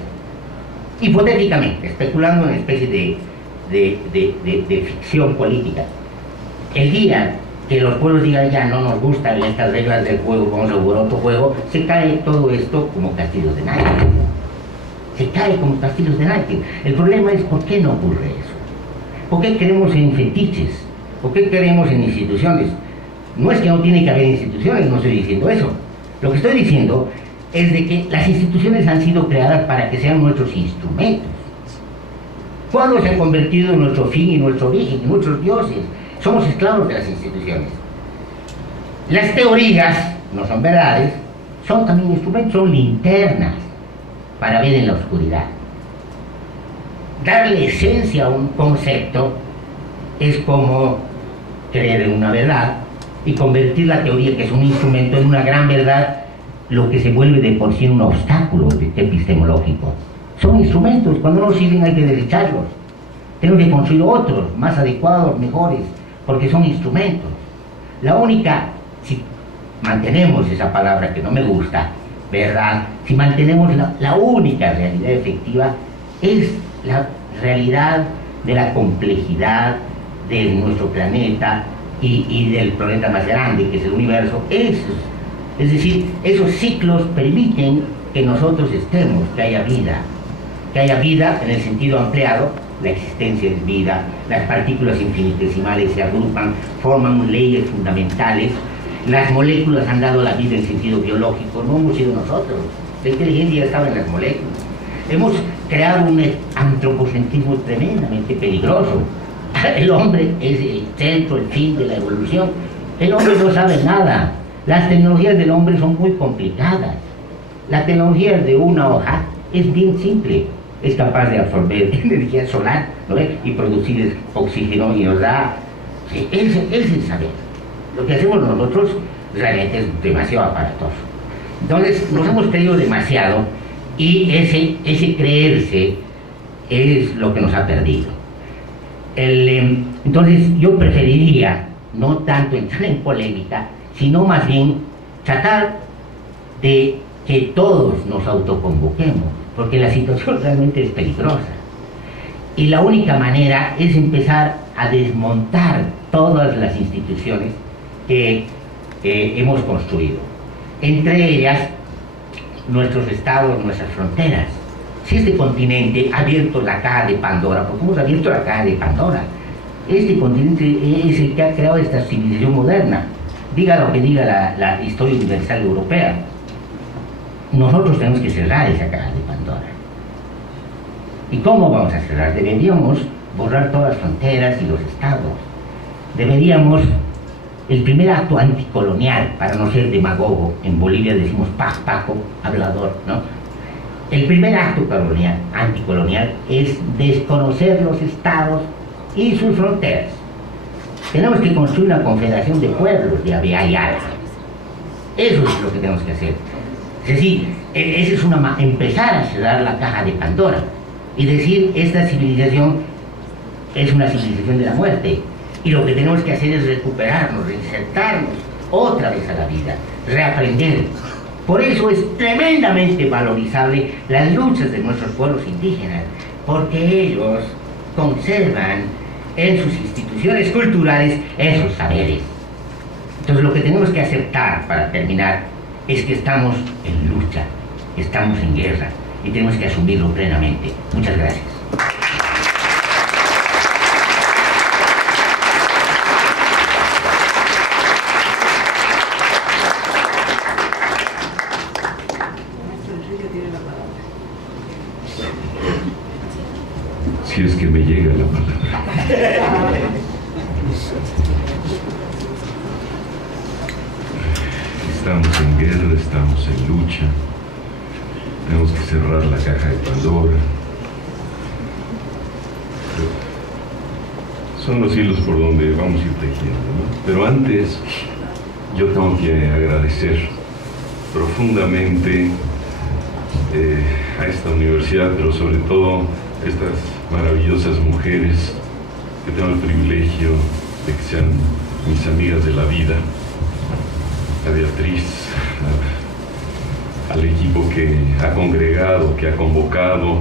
hipotéticamente, especulando en una especie de ficción política. El día que los pueblos digan ya no nos gustan estas reglas del juego, vamos a jugar otro juego, se cae todo esto como castillos de naipes. Se cae como castillos de naipes. El problema es ¿por qué no ocurre eso? ¿Por qué creemos en fetiches? ¿Por qué creemos en instituciones? No es que no tiene que haber instituciones, no estoy diciendo eso. Lo que estoy diciendo es de que las instituciones han sido creadas para que sean nuestros instrumentos. ¿Cuándo se han convertido en nuestro fin y nuestro origen, en nuestros dioses? Somos esclavos de las instituciones. Las teorías no son verdades, son también instrumentos, son linternas para ver en la oscuridad. darle esencia a un concepto es como creer en una verdad y convertir la teoría, que es un instrumento, en una gran verdad, lo que se vuelve de por sí un obstáculo epistemológico. Son instrumentos, cuando no sirven hay que desecharlos. Tenemos que construir otros, más adecuados, mejores, porque son instrumentos. La única, si mantenemos esa palabra que no me gusta, verdad, si mantenemos la única realidad efectiva, es la realidad de la complejidad de nuestro planeta y del planeta más grande, que es el universo. Es decir, esos ciclos permiten que nosotros estemos, que haya vida en el sentido ampliado. La existencia es vida, las partículas infinitesimales se agrupan, forman leyes fundamentales, las moléculas han dado la vida en sentido biológico, no hemos sido nosotros, la inteligencia ya estaba en las moléculas. Hemos creado un antropocentrismo tremendamente peligroso. El hombre es el centro, el fin de la evolución. El hombre no sabe nada. Las tecnologías del hombre son muy complicadas. La tecnología de una hoja es bien simple. Es capaz de absorber energía solar, ¿no ve? Y producir oxígeno y nos da... Sí, es el saber. Lo que hacemos nosotros realmente es demasiado aparatoso. Entonces nos hemos creído demasiado y ese creerse es lo que nos ha perdido. Entonces yo preferiría no tanto entrar en polémica, sino más bien tratar de que todos nos autoconvoquemos, porque la situación realmente es peligrosa. Y la única manera es empezar a desmontar todas las instituciones que hemos construido. Entre ellas, nuestros estados, nuestras fronteras. Si este continente ha abierto la caja de Pandora, porque hemos abierto la caja de Pandora, este continente es el que ha creado esta civilización moderna. Diga lo que diga la historia universal europea, nosotros tenemos que cerrar esa caja de Pandora. ¿Y cómo vamos a cerrar? Deberíamos borrar todas las fronteras y los estados. Deberíamos, el primer acto anticolonial, para no ser demagogo, en Bolivia decimos Paco, hablador, ¿no? El primer acto anticolonial es desconocer los estados y sus fronteras. Tenemos que construir una confederación de pueblos de Abya Yala. Eso es lo que tenemos que hacer. Es decir, empezar a cerrar la caja de Pandora y decir, esta civilización es una civilización de la muerte y lo que tenemos que hacer es recuperarnos, reinsertarnos otra vez a la vida, reaprender. Por eso es tremendamente valorizable las luchas de nuestros pueblos indígenas, porque ellos conservan en sus instituciones culturales esos saberes. Entonces lo que tenemos que aceptar para terminar es que estamos en lucha, estamos en guerra y tenemos que asumirlo plenamente. Muchas gracias. Si es que me llega la palabra. Estamos en guerra, estamos en lucha, tenemos que cerrar la caja de Pandora. Son los hilos por donde vamos a ir tejiendo, ¿no? Pero antes, yo tengo que agradecer profundamente a esta universidad, pero sobre todo a estas maravillosas mujeres que tengo el privilegio de que sean mis amigas de la vida, a Beatriz, al equipo que ha congregado, que ha convocado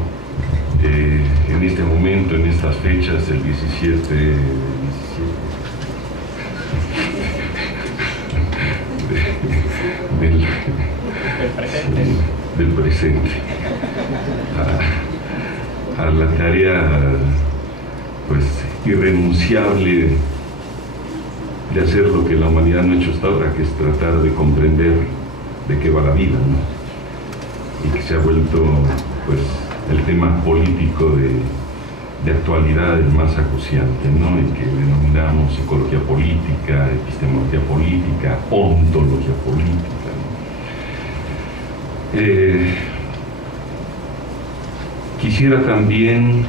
en este momento, en estas fechas, el 17 del presente, a la tarea pues irrenunciable de hacer lo que la humanidad no ha hecho hasta ahora, que es tratar de comprender de qué va la vida, ¿no? Y que se ha vuelto pues el tema político de actualidad el más acuciante, ¿no? Y que denominamos psicología política, epistemología política, ontología política, ¿no? Quisiera también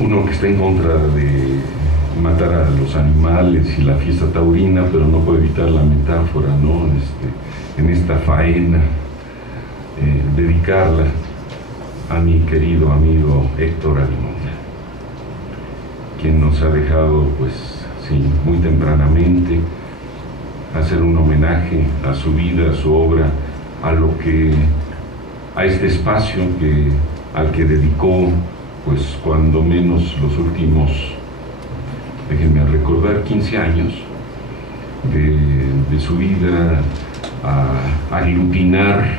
uno que está en contra de matar a los animales y la fiesta taurina, pero no puede evitar la metáfora, ¿no? En esta faena, dedicarla a mi querido amigo Héctor Alimonde, quien nos ha dejado, pues sí, muy tempranamente, hacer un homenaje a su vida, a su obra, a este espacio al que dedicó, pues cuando menos los últimos, déjenme recordar, 15 años de su vida, a aglutinar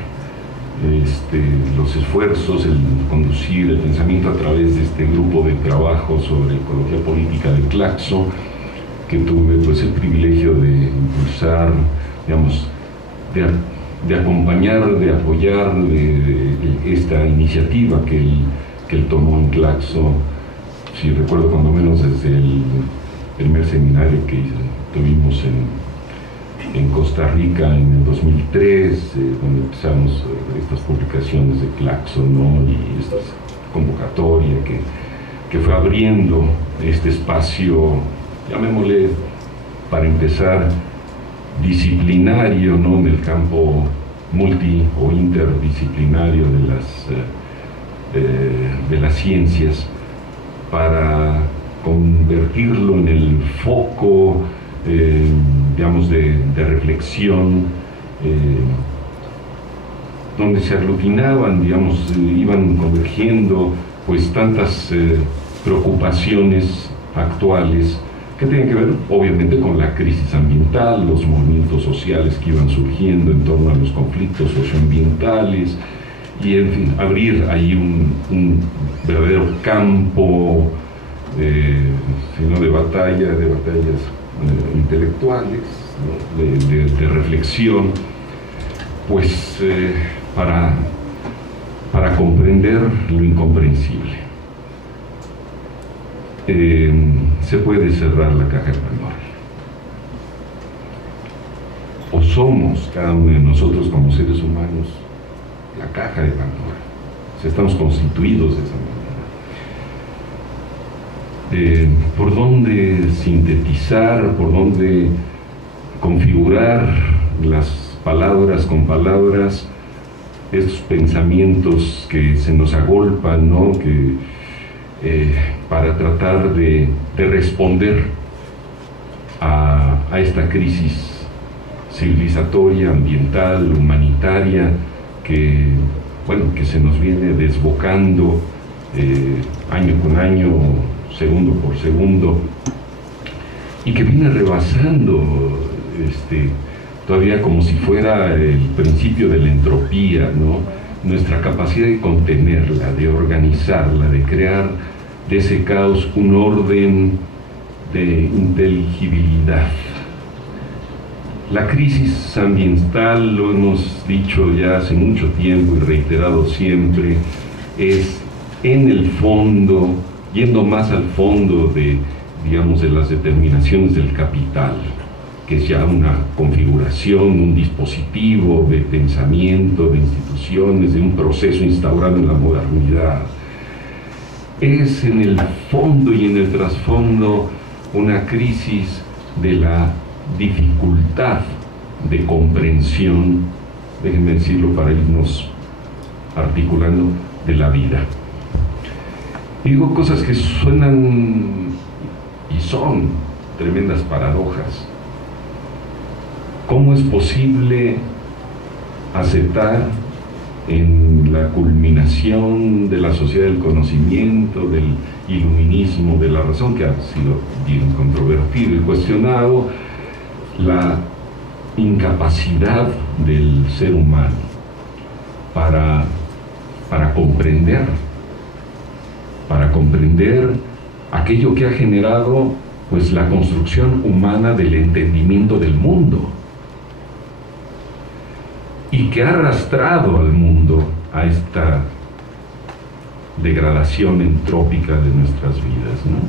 los esfuerzos, el conducir el pensamiento a través de este grupo de trabajo sobre ecología política de Claxo, que tuve pues el privilegio de impulsar, digamos, de acompañar, de apoyar de esta iniciativa que él tomó en Claxo, si recuerdo cuando menos desde el primer seminario que tuvimos en Costa Rica en el 2003, donde empezamos estas publicaciones de Claxo, ¿no? Y esta convocatoria que fue abriendo este espacio, llamémosle, para empezar, disciplinario, ¿no? En el campo multi o interdisciplinario de las ciencias, para convertirlo en el foco, digamos, de reflexión, donde se aglutinaban, digamos, iban convergiendo pues tantas preocupaciones actuales que tienen que ver obviamente con la crisis ambiental, los movimientos sociales que iban surgiendo en torno a los conflictos socioambientales, y en fin, abrir ahí un verdadero campo sino de batallas intelectuales, ¿no? de reflexión, pues para comprender lo incomprensible. Se puede cerrar la caja de Pandora, o somos cada uno de nosotros como seres humanos la caja de Pandora, o sea, estamos constituidos de esa manera. ¿Por dónde sintetizar, por dónde configurar las palabras con palabras, estos pensamientos que se nos agolpan, ¿no? Para tratar de responder a esta crisis civilizatoria, ambiental, humanitaria, que se nos viene desbocando año con año, segundo por segundo, y que viene rebasando todavía como si fuera el principio de la entropía, ¿no? Nuestra capacidad de contenerla, de organizarla, de crear de ese caos un orden de inteligibilidad. La crisis ambiental, lo hemos dicho ya hace mucho tiempo y reiterado siempre, es en el fondo, yendo más al fondo de las determinaciones del capital, que es ya una configuración, un dispositivo de pensamiento, de instituciones, de un proceso instaurado en la modernidad. Es en el fondo y en el trasfondo una crisis de la dificultad de comprensión, déjenme decirlo para irnos articulando, de la vida. Digo cosas que suenan y son tremendas paradojas. ¿Cómo es posible aceptar en la culminación de la sociedad del conocimiento, del iluminismo, de la razón, que ha sido bien controvertido y cuestionado, la incapacidad del ser humano para comprender aquello que ha generado pues la construcción humana del entendimiento del mundo, y que ha arrastrado al mundo a esta degradación entrópica de nuestras vidas, ¿no?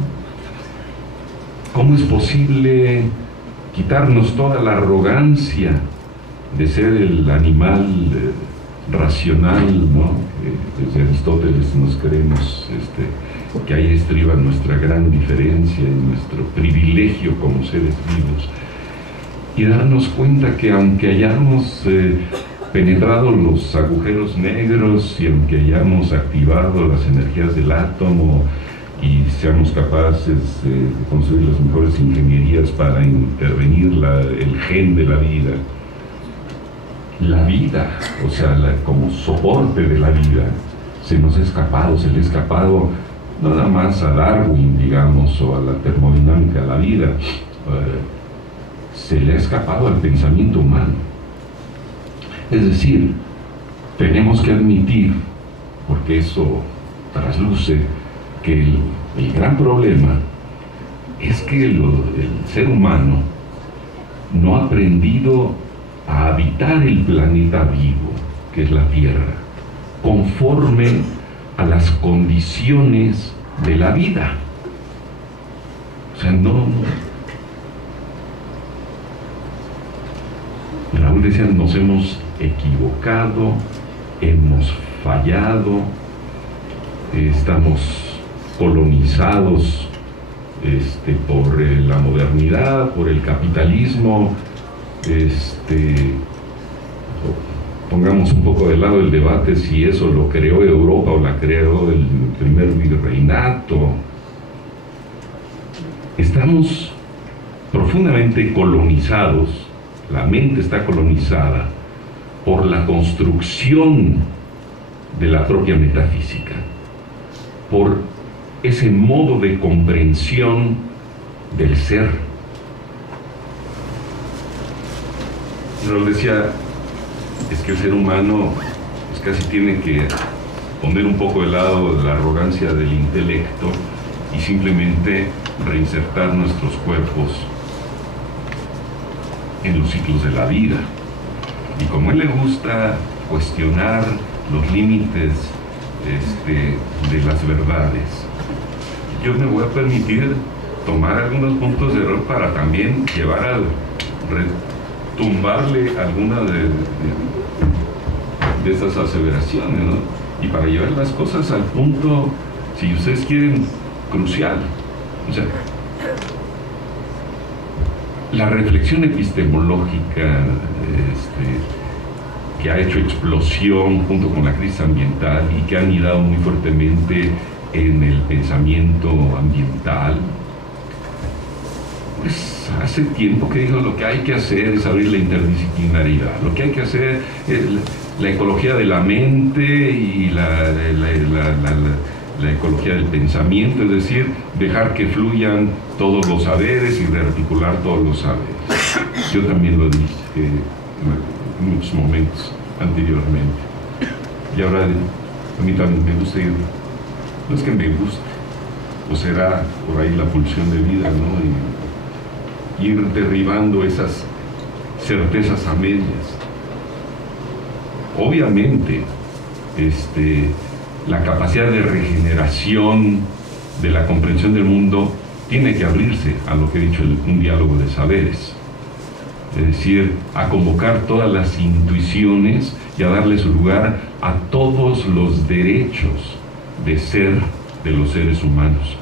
¿Cómo es posible quitarnos toda la arrogancia de ser el animal racional, ¿no? Desde Aristóteles nos creemos que que ahí estriba nuestra gran diferencia y nuestro privilegio como seres vivos, y darnos cuenta que aunque hayamos penetrado los agujeros negros y aunque hayamos activado las energías del átomo y seamos capaces de construir las mejores ingenierías para intervenir el gen de la vida, o sea, como soporte de la vida, se le ha escapado no nada más a Darwin, digamos, o a la termodinámica de la vida, se le ha escapado al pensamiento humano. Es decir, tenemos que admitir, porque eso trasluce, que el gran problema es que el ser humano no ha aprendido a habitar el planeta vivo, que es la Tierra, conforme a las condiciones de la vida. O sea, Raúl decía, nos hemos equivocado, hemos fallado, estamos colonizados por la modernidad, por el capitalismo. Pongamos un poco de lado el debate si eso lo creó Europa o la creó el primer virreinato. Estamos profundamente colonizados, la mente está colonizada por la construcción de la propia metafísica, por ese modo de comprensión del ser. Nos decía, es que el ser humano pues casi tiene que poner un poco de lado la arrogancia del intelecto y simplemente reinsertar nuestros cuerpos en los ciclos de la vida. Y como a él le gusta cuestionar los límites de las verdades, yo me voy a permitir tomar algunos puntos de error para también llevar al tumbarle alguna de esas aseveraciones, ¿no? Y para llevar las cosas al punto, si ustedes quieren, crucial. O sea, la reflexión epistemológica que ha hecho explosión junto con la crisis ambiental y que ha anidado muy fuertemente en el pensamiento ambiental, pues hace tiempo que dijo lo que hay que hacer es abrir la interdisciplinaridad, lo que hay que hacer es la ecología de la mente y la ecología del pensamiento, es decir, dejar que fluyan todos los saberes y rearticular todos los saberes. Yo también lo dije en muchos momentos anteriormente. Y ahora a mí también me gusta ir, no es que me guste, o será por ahí la pulsión de vida, ¿no? Y ir derribando esas certezas a medias. Obviamente, la capacidad de regeneración de la comprensión del mundo tiene que abrirse a lo que he dicho, un diálogo de saberes. Es decir, a convocar todas las intuiciones y a darle su lugar a todos los derechos de ser de los seres humanos.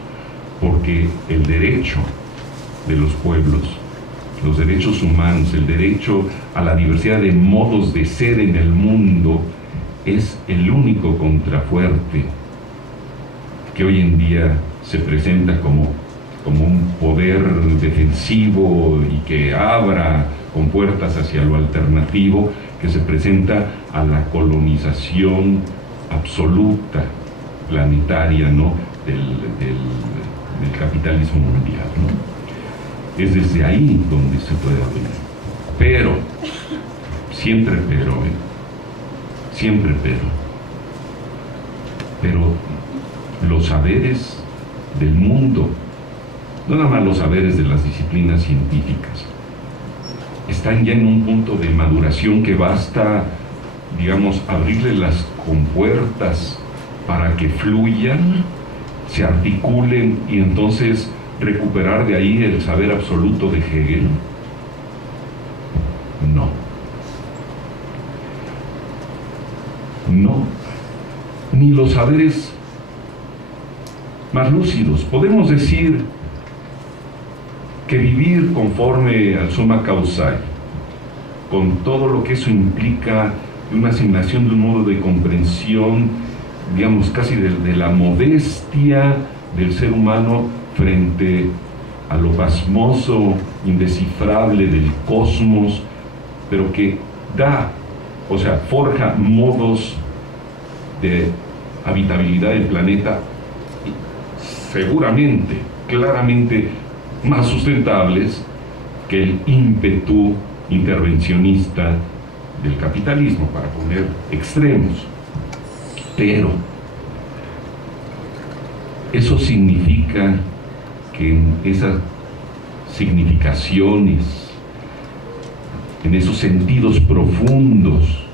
Porque el derecho de los pueblos, los derechos humanos, el derecho a la diversidad de modos de ser en el mundo, es el único contrafuerte que hoy en día se presenta como un poder defensivo y que abra con puertas hacia lo alternativo, que se presenta a la colonización absoluta, planetaria, ¿no? del capitalismo mundial, ¿no? Es desde ahí donde se puede abrir. Pero, siempre pero los saberes del mundo, no nada más los saberes de las disciplinas científicas, están ya en un punto de maduración que basta, digamos, abrirle las compuertas para que fluyan, se articulen y entonces recuperar de ahí el saber absoluto de Hegel. No, ni los saberes más lúcidos. Podemos decir que vivir conforme al summa causae, con todo lo que eso implica, de una asignación de un modo de comprensión, digamos, casi de la modestia del ser humano frente a lo pasmoso, indescifrable del cosmos, pero que da, o sea, forja modos de habitabilidad del planeta seguramente, claramente más sustentables que el ímpetu intervencionista del capitalismo, para poner extremos. Pero eso significa que en esas significaciones, en esos sentidos profundos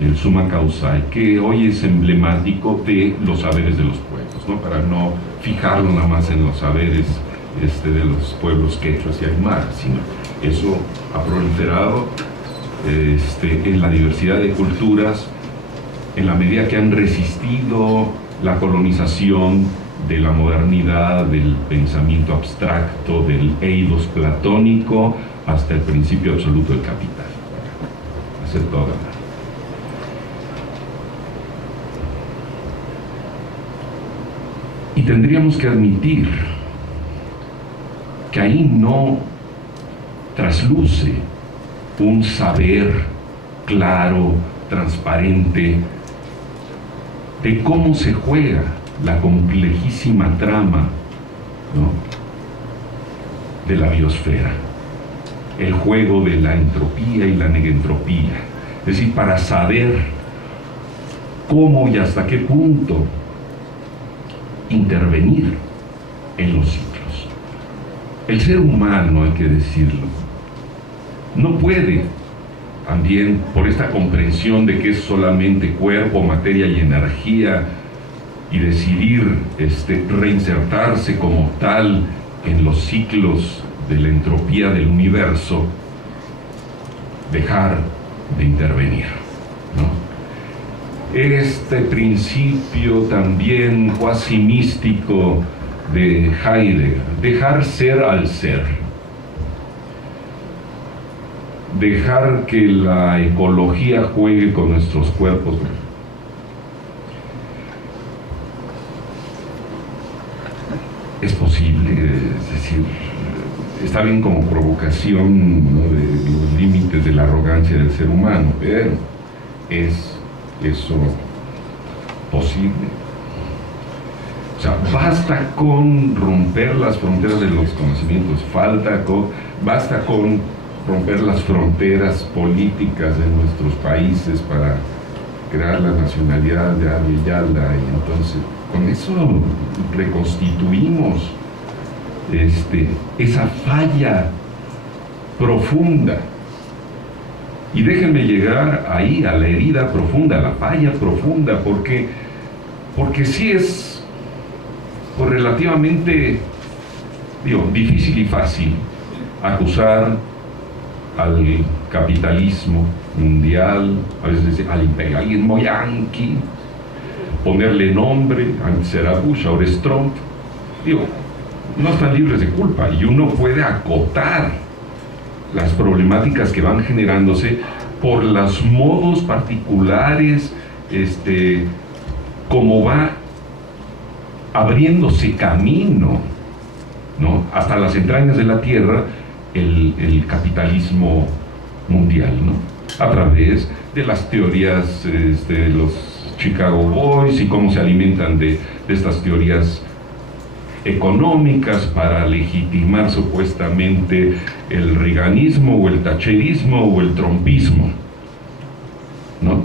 del summa causae, que hoy es emblemático de los saberes de los pueblos, ¿no? Para no fijarlo nada más en los saberes de los pueblos quechuas y aymaras, sino eso ha proliferado en la diversidad de culturas en la medida que han resistido la colonización de la modernidad, del pensamiento abstracto, del eidos platónico, hasta el principio absoluto del capital. Hacer toda la... Y tendríamos que admitir que ahí no trasluce un saber claro, transparente, de cómo se juega la complejísima trama, ¿no?, de la biosfera, el juego de la entropía y la negentropía. Es decir, para saber cómo y hasta qué punto intervenir en los ciclos. El ser humano, hay que decirlo, no puede, también por esta comprensión de que es solamente cuerpo, materia y energía, y decidir reinsertarse como tal en los ciclos de la entropía del universo, dejar de intervenir, ¿no? Este principio también cuasi místico de Heidegger, dejar ser al ser, dejar que la ecología juegue con nuestros cuerpos. Es posible, es decir, está bien como provocación, ¿no?, de los límites de la arrogancia del ser humano, pero ¿es eso posible? O sea, basta con romper las fronteras de los conocimientos, basta con romper las fronteras políticas de nuestros países para crear la nacionalidad de Abiyala, y entonces con eso reconstituimos esa falla profunda. Y déjenme llegar ahí, a la herida profunda, a la falla profunda, porque sí es pues, relativamente difícil y fácil acusar al capitalismo mundial, a veces al imperialismo yanqui, ponerle nombre, antes era Bush, ahora es Trump. No están libres de culpa, y uno puede acotar las problemáticas que van generándose por los modos particulares, como va abriéndose camino, ¿no?, hasta las entrañas de la tierra, el capitalismo mundial, ¿no?, a través de las teorías de los Chicago Boys y cómo se alimentan de estas teorías económicas para legitimar supuestamente el reaganismo o el thatcherismo o el trumpismo, ¿no?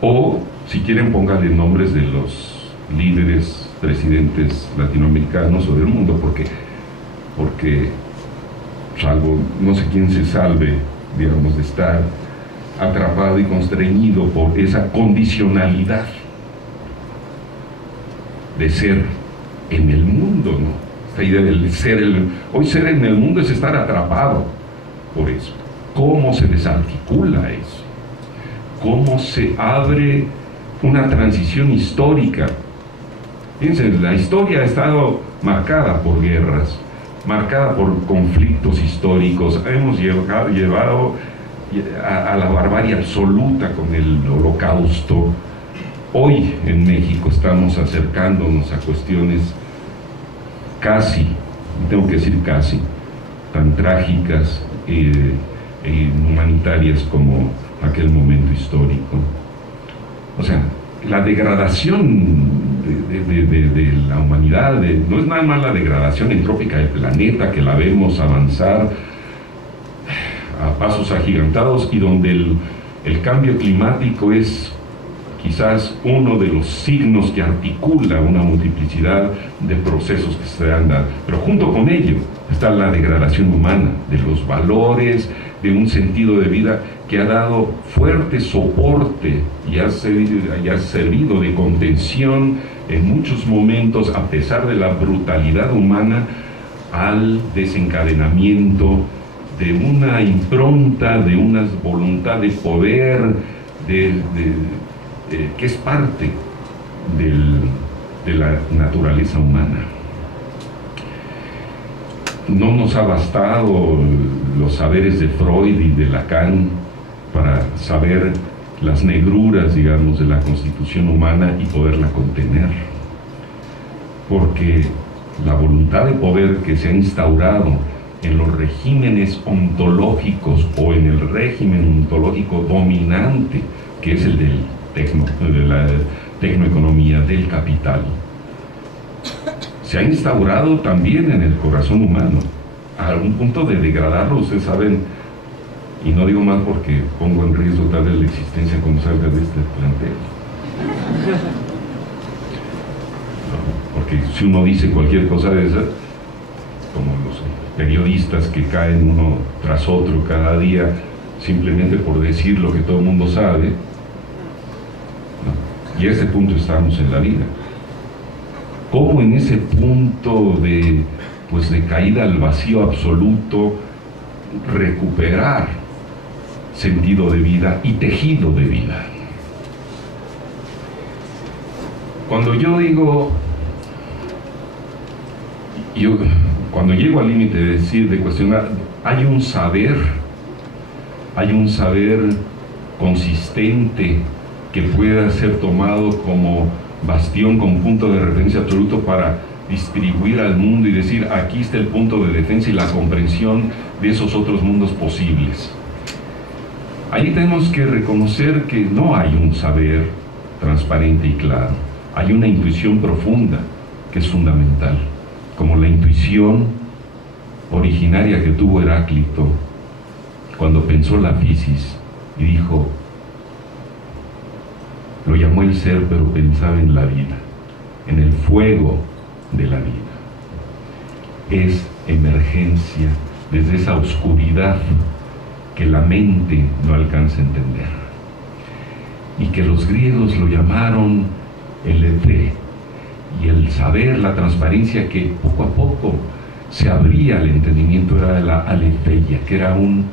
O, si quieren, pónganle nombres de los líderes, presidentes latinoamericanos o del mundo, porque salvo, no sé quién se salve, digamos, de estar atrapado y constreñido por esa condicionalidad de ser en el mundo, ¿no? Esta idea del ser, hoy ser en el mundo es estar atrapado por eso. ¿Cómo se desarticula eso? ¿Cómo se abre una transición histórica Fíjense, la historia ha estado marcada por guerras, marcada por conflictos históricos. Hemos llevado a la barbarie absoluta con el Holocausto. Hoy en México estamos acercándonos a cuestiones casi, tengo que decir casi, tan trágicas e humanitarias como aquel momento histórico. O sea, la degradación de la humanidad, no es nada más la degradación entrópica del planeta, que la vemos avanzar a pasos agigantados y donde el cambio climático es quizás uno de los signos que articula una multiplicidad de procesos que se dan, pero junto con ello está la degradación humana, de los valores, de un sentido de vida que ha dado fuerte soporte y ha servido de contención en muchos momentos, a pesar de la brutalidad humana, al desencadenamiento de una impronta, de una voluntad de poder, que es parte de la naturaleza humana. No nos ha bastado los saberes de Freud y de Lacan para saber las negruras, digamos, de la constitución humana y poderla contener. Porque la voluntad de poder que se ha instaurado en los regímenes ontológicos o en el régimen ontológico dominante, que es el de la tecnoeconomía, del capital, se ha instaurado también en el corazón humano, a un punto de degradarlo. Ustedes saben, y no digo más porque pongo en riesgo tal vez la existencia cuando salga de este plantel. Porque si uno dice cualquier cosa de esa, como los periodistas que caen uno tras otro cada día, simplemente por decir lo que todo el mundo sabe, ¿no? Y a ese punto estamos en la vida. ¿Cómo en ese punto de caída al vacío absoluto recuperar sentido de vida y tejido de vida? Cuando yo digo, cuando llego al límite de decir, de cuestionar, hay un saber consistente que pueda ser tomado como bastión, como punto de referencia absoluto para distribuir al mundo y decir, aquí está el punto de defensa y la comprensión de esos otros mundos posibles. Ahí tenemos que reconocer que no hay un saber transparente y claro, hay una intuición profunda que es fundamental, como la intuición originaria que tuvo Heráclito cuando pensó la fisis y dijo, lo llamó el ser, pero pensaba en la vida, en el fuego de la vida. Es emergencia desde esa oscuridad que la mente no alcanza a entender, y que los griegos lo llamaron el ethé, y el saber, la transparencia que poco a poco se abría al entendimiento era la aletheia, que era un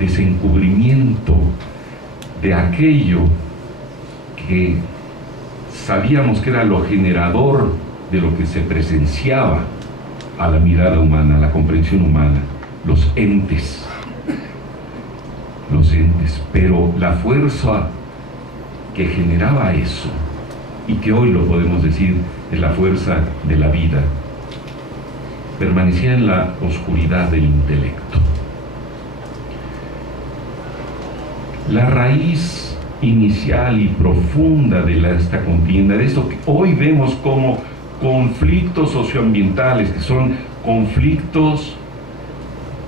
desencubrimiento de aquello que sabíamos que era lo generador de lo que se presenciaba a la mirada humana, a la comprensión humana, los entes, pero la fuerza que generaba eso, y que hoy lo podemos decir es la fuerza de la vida, permanecía en la oscuridad del intelecto. La raíz inicial y profunda de esta contienda, de esto que hoy vemos como conflictos socioambientales, que son conflictos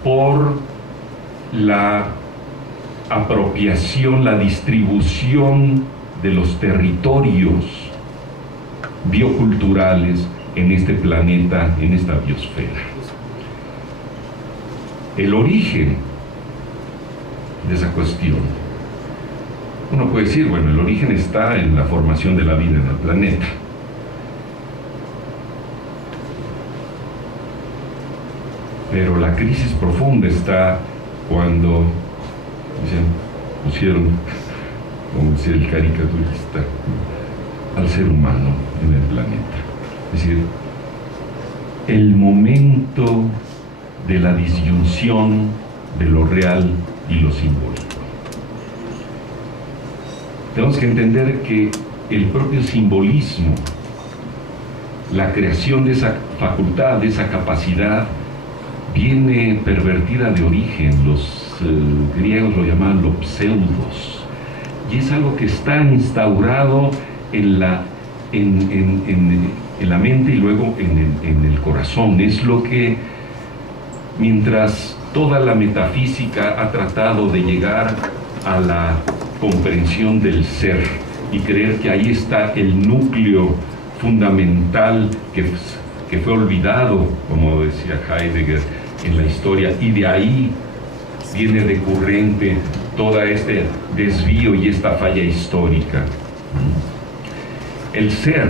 por la apropiación, la distribución de los territorios bioculturales en este planeta, en esta biosfera. El origen de esa cuestión, uno puede decir, bueno, el origen está en la formación de la vida en el planeta. Pero la crisis profunda está cuando pusieron, como decía el caricaturista, al ser humano en el planeta. Es decir, el momento de la disyunción de lo real y lo simbólico. Tenemos que entender que el propio simbolismo, la creación de esa facultad, de esa capacidad, viene pervertida de origen. Los griegos lo llamaban los pseudos, y es algo que está instaurado en la mente y luego en el corazón. Es lo que, mientras toda la metafísica ha tratado de llegar a la comprensión del ser y creer que ahí está el núcleo fundamental que fue olvidado, como decía Heidegger, en la historia, y de ahí viene decurrente todo este desvío y esta falla histórica. El ser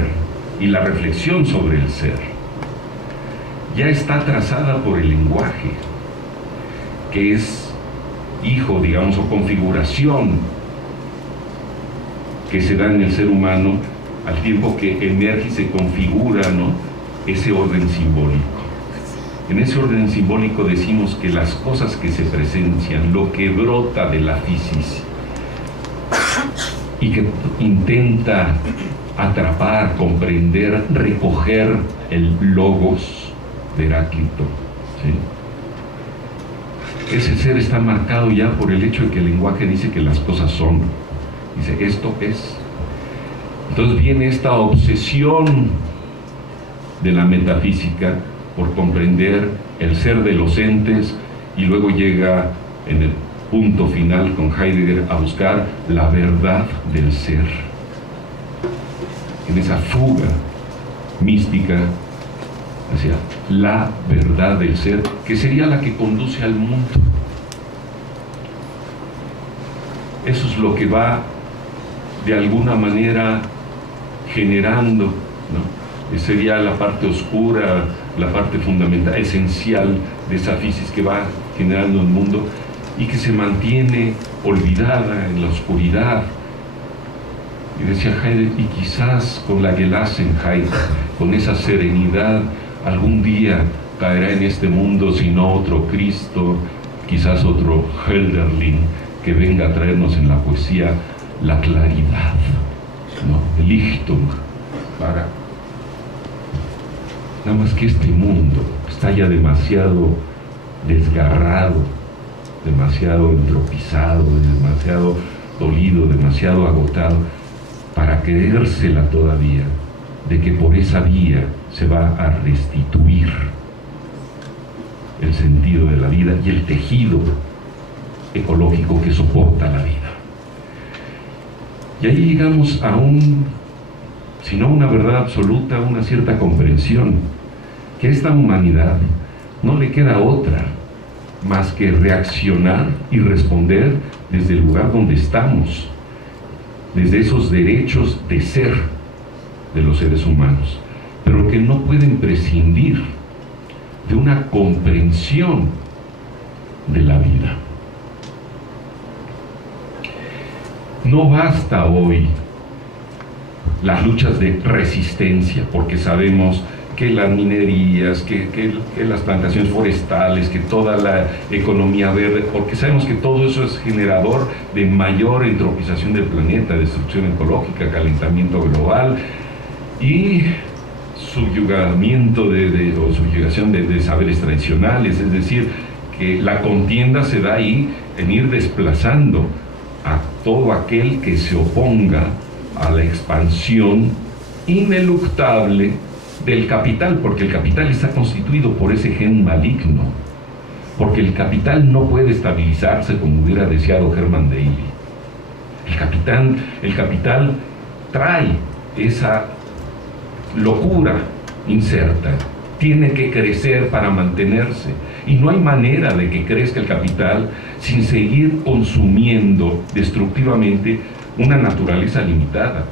y la reflexión sobre el ser ya está trazada por el lenguaje, que es hijo, digamos, o configuración que se da en el ser humano al tiempo que emerge y se configura, ¿no?, ese orden simbólico. En ese orden simbólico decimos que las cosas que se presencian, lo que brota de la fisis y que intenta atrapar, comprender, recoger el logos de Heráclito, ¿sí? Ese ser está marcado ya por el hecho de que el lenguaje dice que las cosas son. Dice, esto es. Entonces viene esta obsesión de la metafísica por comprender el ser de los entes, y luego llega en el punto final con Heidegger a buscar la verdad del ser. En esa fuga mística hacia la verdad del ser, que sería la que conduce al mundo. Eso es lo que va de alguna manera generando, ¿no? Sería la parte oscura, la parte fundamental, esencial de esa fisis que va generando el mundo y que se mantiene olvidada en la oscuridad. Y decía Heidegger, y quizás con la Gelassenheit, con esa serenidad, algún día caerá en este mundo, si no otro Cristo, quizás otro Hölderlin, que venga a traernos en la poesía la claridad, ¿no? El Lichtung, para... Nada más que este mundo está ya demasiado desgarrado, demasiado entropizado, demasiado dolido, demasiado agotado, para creérsela todavía de que por esa vía se va a restituir el sentido de la vida y el tejido ecológico que soporta la vida. Y ahí llegamos a si no una verdad absoluta, una cierta comprensión, que a esta humanidad no le queda otra más que reaccionar y responder desde el lugar donde estamos, desde esos derechos de ser de los seres humanos, pero que no pueden prescindir de una comprensión de la vida. No basta hoy las luchas de resistencia, porque sabemos que las minerías, que las plantaciones forestales, que toda la economía verde, porque sabemos que todo eso es generador de mayor entropización del planeta, destrucción ecológica, calentamiento global y subyugamiento o subyugación de saberes tradicionales. Es decir, que la contienda se da ahí en ir desplazando a todo aquel que se oponga a la expansión ineluctable del capital, porque el capital está constituido por ese gen maligno, porque el capital no puede estabilizarse como hubiera deseado Hermann Daly. El capital trae esa locura inserta, tiene que crecer para mantenerse, y no hay manera de que crezca el capital sin seguir consumiendo destructivamente una naturaleza limitada,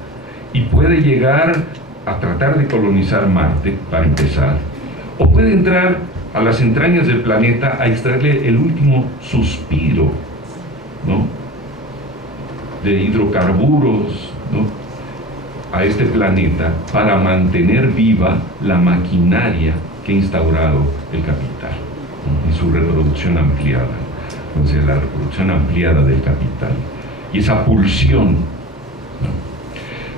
y puede llegar a tratar de colonizar Marte, para empezar, o puede entrar a las entrañas del planeta a extraerle el último suspiro, ¿no?, de hidrocarburos, ¿no?, a este planeta para mantener viva la maquinaria que ha instaurado el capital, ¿no? En su reproducción ampliada. Entonces, la reproducción ampliada del capital y esa pulsión, ¿no?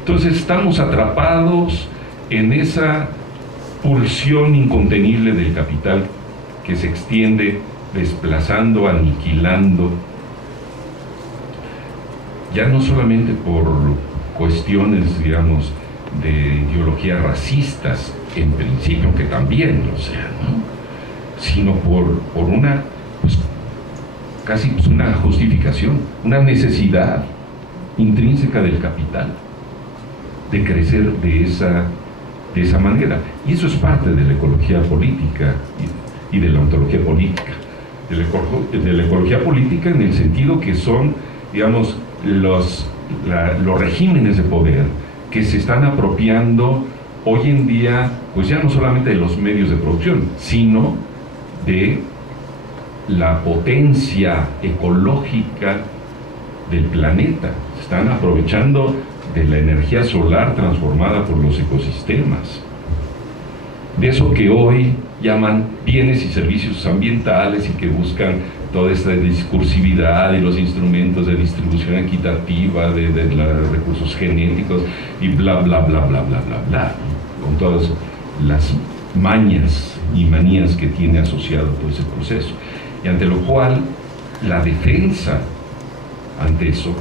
Entonces, estamos atrapados en esa pulsión incontenible del capital que se extiende desplazando, aniquilando, ya no solamente por cuestiones, digamos, de ideologías racistas, en principio, que también, o sea, ¿no? Sino por una, pues, casi pues una justificación, una necesidad intrínseca del capital de crecer de esa manera. Y eso es parte de la ecología política y de la ontología política. De la ecología política en el sentido que son, digamos, los regímenes de poder que se están apropiando hoy en día, pues ya no solamente de los medios de producción, sino de la potencia ecológica del planeta. Se están aprovechando de la energía solar transformada por los ecosistemas, de eso que hoy llaman bienes y servicios ambientales y que buscan toda esta discursividad y los instrumentos de distribución equitativa de los recursos genéticos y bla, bla, bla, bla, bla, bla, bla, con todas las mañas y manías que tiene asociado todo ese proceso. Y ante lo cual, la defensa ante eso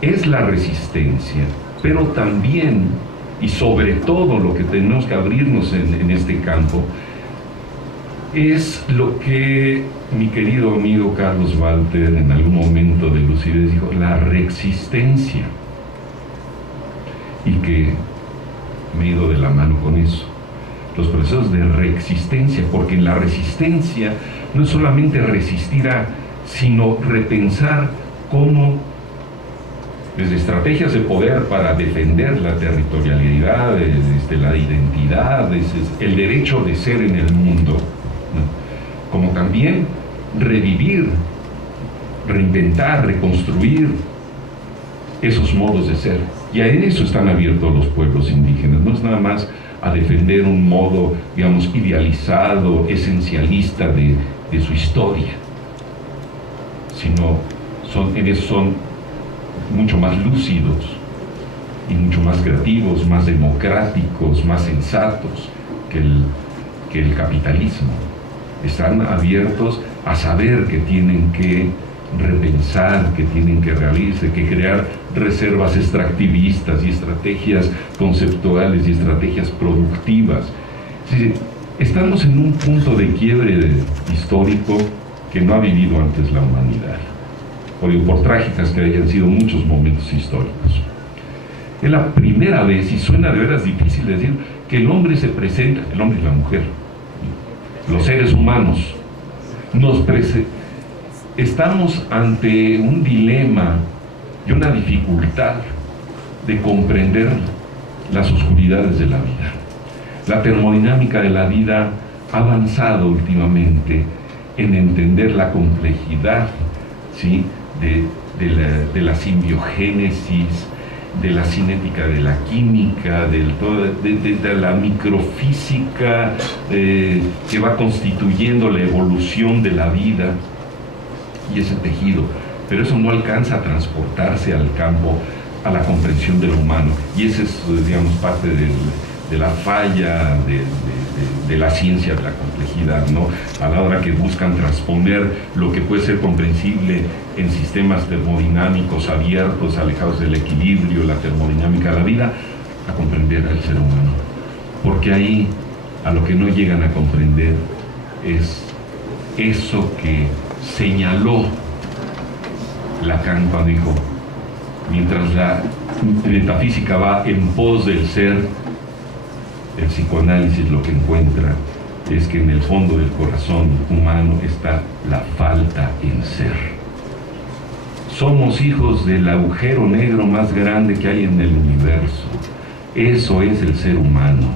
es la resistencia, pero también, y sobre todo lo que tenemos que abrirnos en este campo, es lo que mi querido amigo Carlos Walter en algún momento de lucidez dijo, la reexistencia, y que me he ido de la mano con eso, los procesos de reexistencia, porque en la resistencia no es solamente resistir sino repensar cómo desde estrategias de poder para defender la territorialidad, desde la identidad, desde el derecho de ser en el mundo, ¿no? Como también revivir, reinventar, reconstruir esos modos de ser. Y a eso están abiertos los pueblos indígenas, no es nada más a defender un modo, digamos, idealizado, esencialista de su historia, sino son mucho más lúcidos y mucho más creativos, más democráticos, más sensatos que el capitalismo. Están abiertos a saber que tienen que repensar, que tienen que reabrirse, que crear reservas extractivistas y estrategias conceptuales y estrategias productivas. Sí, estamos en un punto de quiebre histórico que no ha vivido antes la humanidad, por trágicas que hayan sido muchos momentos históricos. Es la primera vez, y suena de veras difícil decir, que el hombre se presenta, el hombre y la mujer, los seres humanos, estamos ante un dilema y una dificultad de comprender las oscuridades de la vida. La termodinámica de la vida ha avanzado últimamente en entender la complejidad, ¿sí?, de la simbiogénesis, de la cinética de la química, de la microfísica que va constituyendo la evolución de la vida y ese tejido. Pero eso no alcanza a transportarse al campo, a la comprensión de lo humano. Y esa es, digamos, parte de la falla de la ciencia de la complejidad, ¿no? A la hora que buscan transponer lo que puede ser comprensible en sistemas termodinámicos abiertos, alejados del equilibrio, la termodinámica de la vida, a comprender al ser humano. Porque ahí, a lo que no llegan a comprender es eso que señaló Lacan cuando dijo, mientras la metafísica va en pos del ser, el psicoanálisis lo que encuentra es que en el fondo del corazón humano está la falta en ser. Somos hijos del agujero negro más grande que hay en el universo. Eso es el ser humano.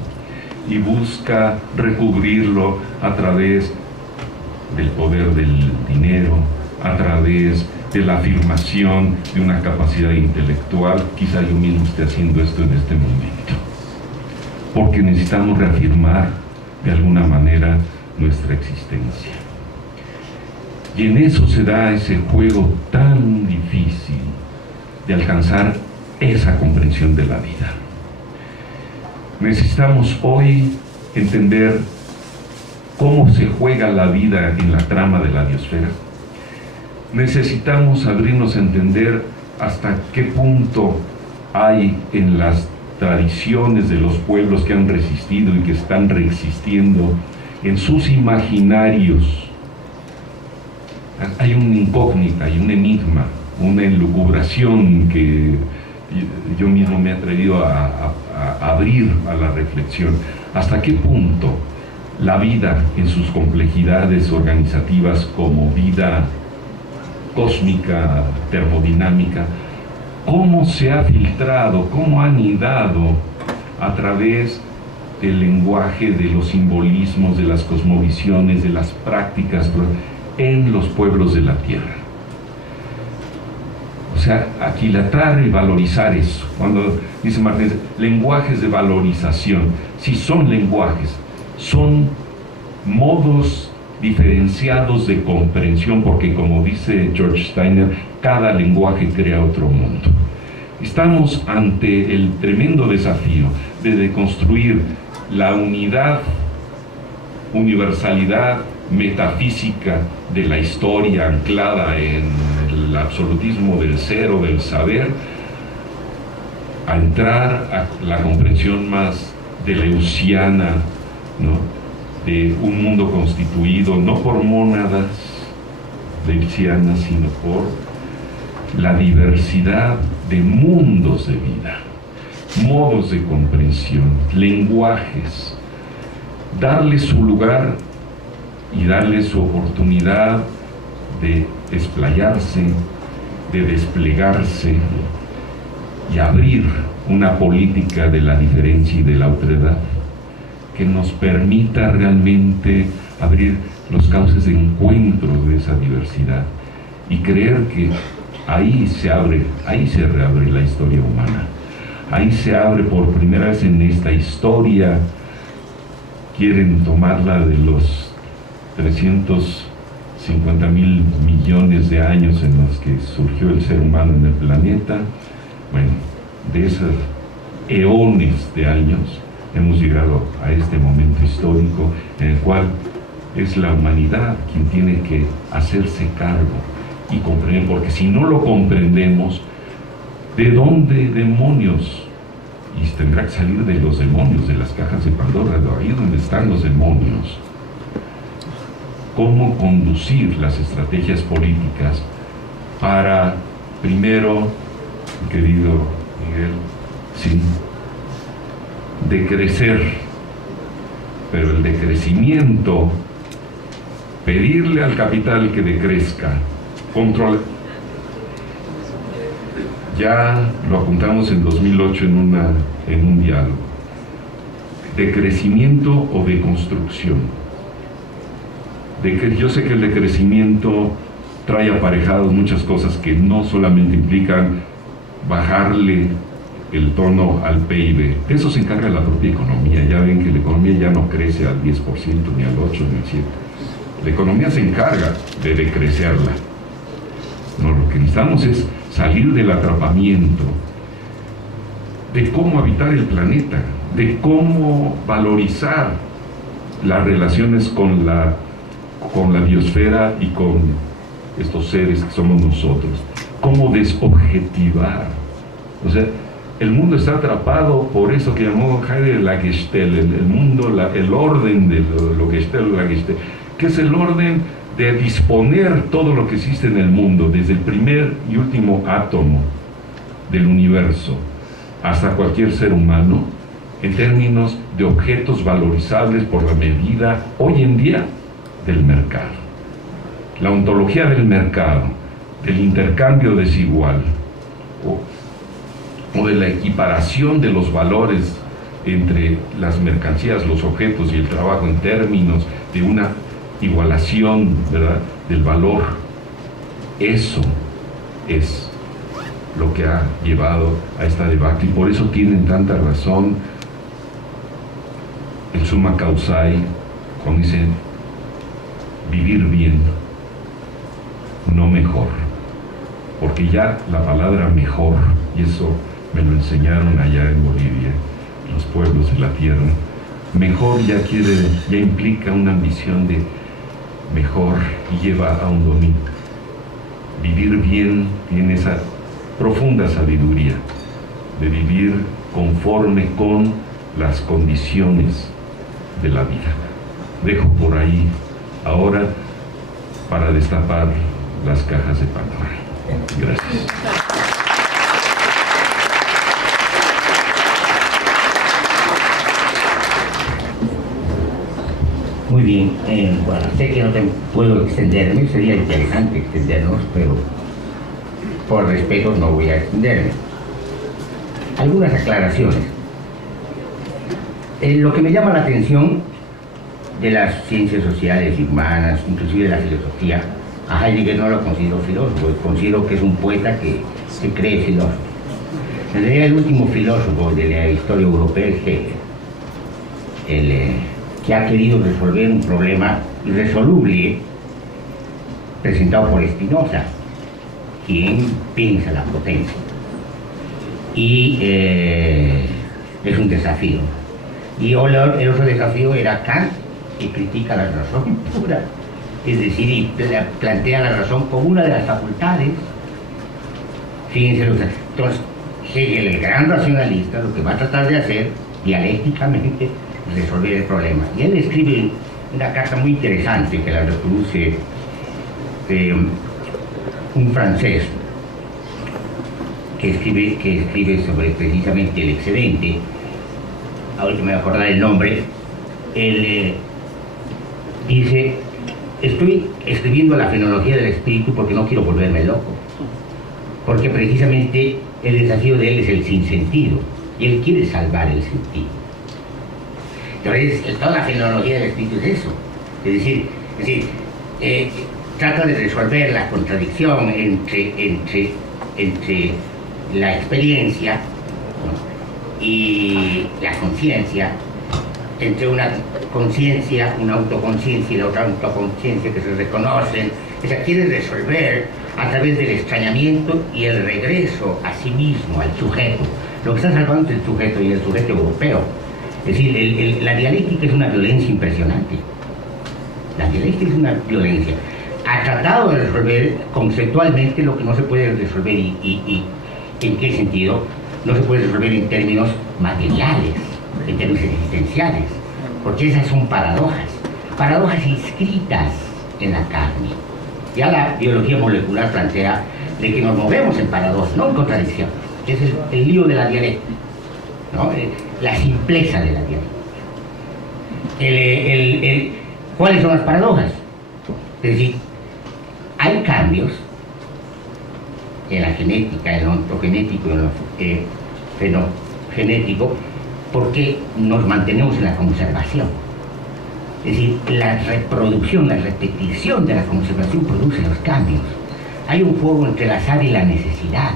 Y busca recubrirlo a través del poder del dinero, a través de la afirmación de una capacidad intelectual. Quizá yo mismo esté haciendo esto en este momento, porque necesitamos reafirmar de alguna manera nuestra existencia. Y en eso se da ese juego tan difícil de alcanzar esa comprensión de la vida. Necesitamos hoy entender cómo se juega la vida en la trama de la biosfera. Necesitamos abrirnos a entender hasta qué punto hay en las tradiciones de los pueblos que han resistido y que están reexistiendo, en sus imaginarios, hay una incógnita, hay un enigma, una elucubración que yo mismo me he atrevido a abrir a la reflexión. ¿Hasta qué punto la vida en sus complejidades organizativas como vida cósmica, termodinámica, cómo se ha filtrado, cómo ha anidado a través del lenguaje, de los simbolismos, de las cosmovisiones, de las prácticas en los pueblos de la tierra? O sea, aquilatar y valorizar eso. Cuando dice Martínez, lenguajes de valorización, si son lenguajes, son modos diferenciados de comprensión, porque como dice George Steiner, cada lenguaje crea otro mundo. Estamos ante el tremendo desafío de deconstruir la unidad, universalidad metafísica de la historia anclada en el absolutismo del ser o del saber, a entrar a la comprensión más deleuziana, ¿no?, de un mundo constituido no por mónadas deleuzianas, sino por la diversidad de mundos de vida, modos de comprensión, lenguajes, darle su lugar y darle su oportunidad de desplayarse, de desplegarse y abrir una política de la diferencia y de la otredad que nos permita realmente abrir los cauces de encuentro de esa diversidad y creer que ahí se reabre la historia humana. Ahí se abre por primera vez en esta historia, quieren tomarla de los 350.000 millones de años en los que surgió el ser humano en el planeta. Bueno, de esos eones de años hemos llegado a este momento histórico en el cual es la humanidad quien tiene que hacerse cargo y comprender, porque si no lo comprendemos, ¿de dónde demonios? Y tendrá que salir de los demonios, de las cajas de Pandora, de ahí donde están los demonios. Cómo conducir las estrategias políticas para, primero, querido Miguel, sí, decrecer, pero el decrecimiento, pedirle al capital que decrezca, control. Ya lo apuntamos en 2008 en un diálogo. ¿Decrecimiento o deconstrucción? Yo sé que el decrecimiento trae aparejadas muchas cosas que no solamente implican bajarle el tono al PIB. De eso se encarga la propia economía. Ya ven que la economía ya no crece al 10%, ni al 8%, ni al 7%. La economía se encarga de decrecerla. No, lo que necesitamos es salir del atrapamiento, de cómo habitar el planeta, de cómo valorizar las relaciones con la biosfera y con estos seres que somos nosotros, cómo desobjetivar. O sea, el mundo está atrapado por eso que llamó Heidegger la Gestell, el mundo, el orden de lo Gestell, la Gestell, que es el orden de disponer todo lo que existe en el mundo, desde el primer y último átomo del universo hasta cualquier ser humano, en términos de objetos valorizables por la medida, hoy en día, del mercado. La ontología del mercado, del intercambio desigual, o de la equiparación de los valores entre las mercancías, los objetos y el trabajo en términos de una igualación, ¿verdad?, del valor. Eso es lo que ha llevado a esta debacle, y por eso tienen tanta razón el summa causae cuando dice vivir bien, no mejor, porque ya la palabra mejor, y eso me lo enseñaron allá en Bolivia, los pueblos de la tierra, mejor ya implica una ambición de mejor y lleva a un dominio. Vivir bien tiene esa profunda sabiduría de vivir conforme con las condiciones de la vida. Dejo por ahí ahora para destapar las cajas de Pandora. Gracias. Muy bien, bueno, sé que no puedo extenderme, sería interesante extendernos, pero por respeto no voy a extenderme. Algunas aclaraciones. Lo que me llama la atención de las ciencias sociales y humanas, inclusive de la filosofía, a Heidegger no lo considero filósofo, considero que es un poeta que se cree filósofo. En realidad el último filósofo de la historia europea es Hegel, que ha querido resolver un problema irresoluble presentado por Spinoza, quien piensa la potencia. Y es un desafío. Y el otro desafío era Kant, que critica la razón pura, es decir, y plantea la razón como una de las facultades. Fíjense, entonces Hegel, el gran racionalista, lo que va a tratar de hacer dialécticamente es resolver el problema. Y él escribe una carta muy interesante que la reproduce un francés que escribe sobre precisamente el excedente. Ahorita me voy a acordar el nombre. Él dice: estoy escribiendo la fenomenología del espíritu porque no quiero volverme loco, porque precisamente el desafío de él es el sinsentido y él quiere salvar el sentido. Entonces toda la fenomenología del espíritu es eso, es decir, trata de resolver la contradicción entre la experiencia, ¿no?, y la conciencia, entre una conciencia, una autoconciencia y la otra autoconciencia que se reconocen. O sea, quiere resolver a través del extrañamiento y el regreso a sí mismo, al sujeto. Lo que está salvando es el sujeto, y el sujeto europeo. Es decir, la dialéctica es una violencia impresionante. La dialéctica es una violencia. Ha tratado de resolver conceptualmente lo que no se puede resolver y ¿en qué sentido? No se puede resolver en términos materiales, en términos existenciales, porque esas son paradojas inscritas en la carne. Ya la biología molecular plantea de que nos movemos en paradojas, no en contradicciones, que es el lío de la dialéctica, ¿no? La simpleza de la dialéctica. ¿Cuáles son las paradojas? Es decir, hay cambios en la genética, en lo ontogenético, en lo fenogenético, porque nos mantenemos en la conservación. Es decir, la reproducción, la repetición de la conservación produce los cambios. Hay un juego entre el azar y la necesidad.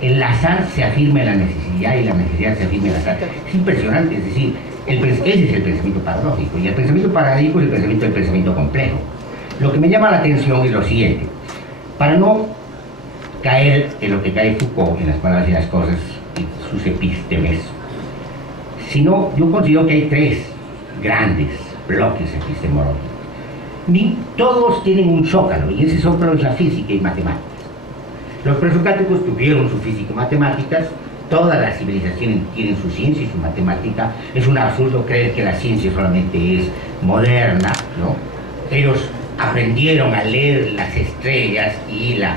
El azar se afirma en la necesidad y la necesidad se afirma en el azar. Es impresionante, es decir, ese es el pensamiento paradójico, y el pensamiento paradójico es el pensamiento del pensamiento complejo. Lo que me llama la atención es lo siguiente: para no caer en lo que cae Foucault en las palabras y las cosas y sus epístemes, sino yo considero que hay tres grandes bloques epistemológicos. Todos tienen un zócalo, y ese zócalo es la física y matemáticas. Los presocráticos tuvieron su física y matemáticas, todas las civilizaciones tienen su ciencia y su matemática. Es un absurdo creer que la ciencia solamente es moderna, ¿no? Ellos aprendieron a leer las estrellas y la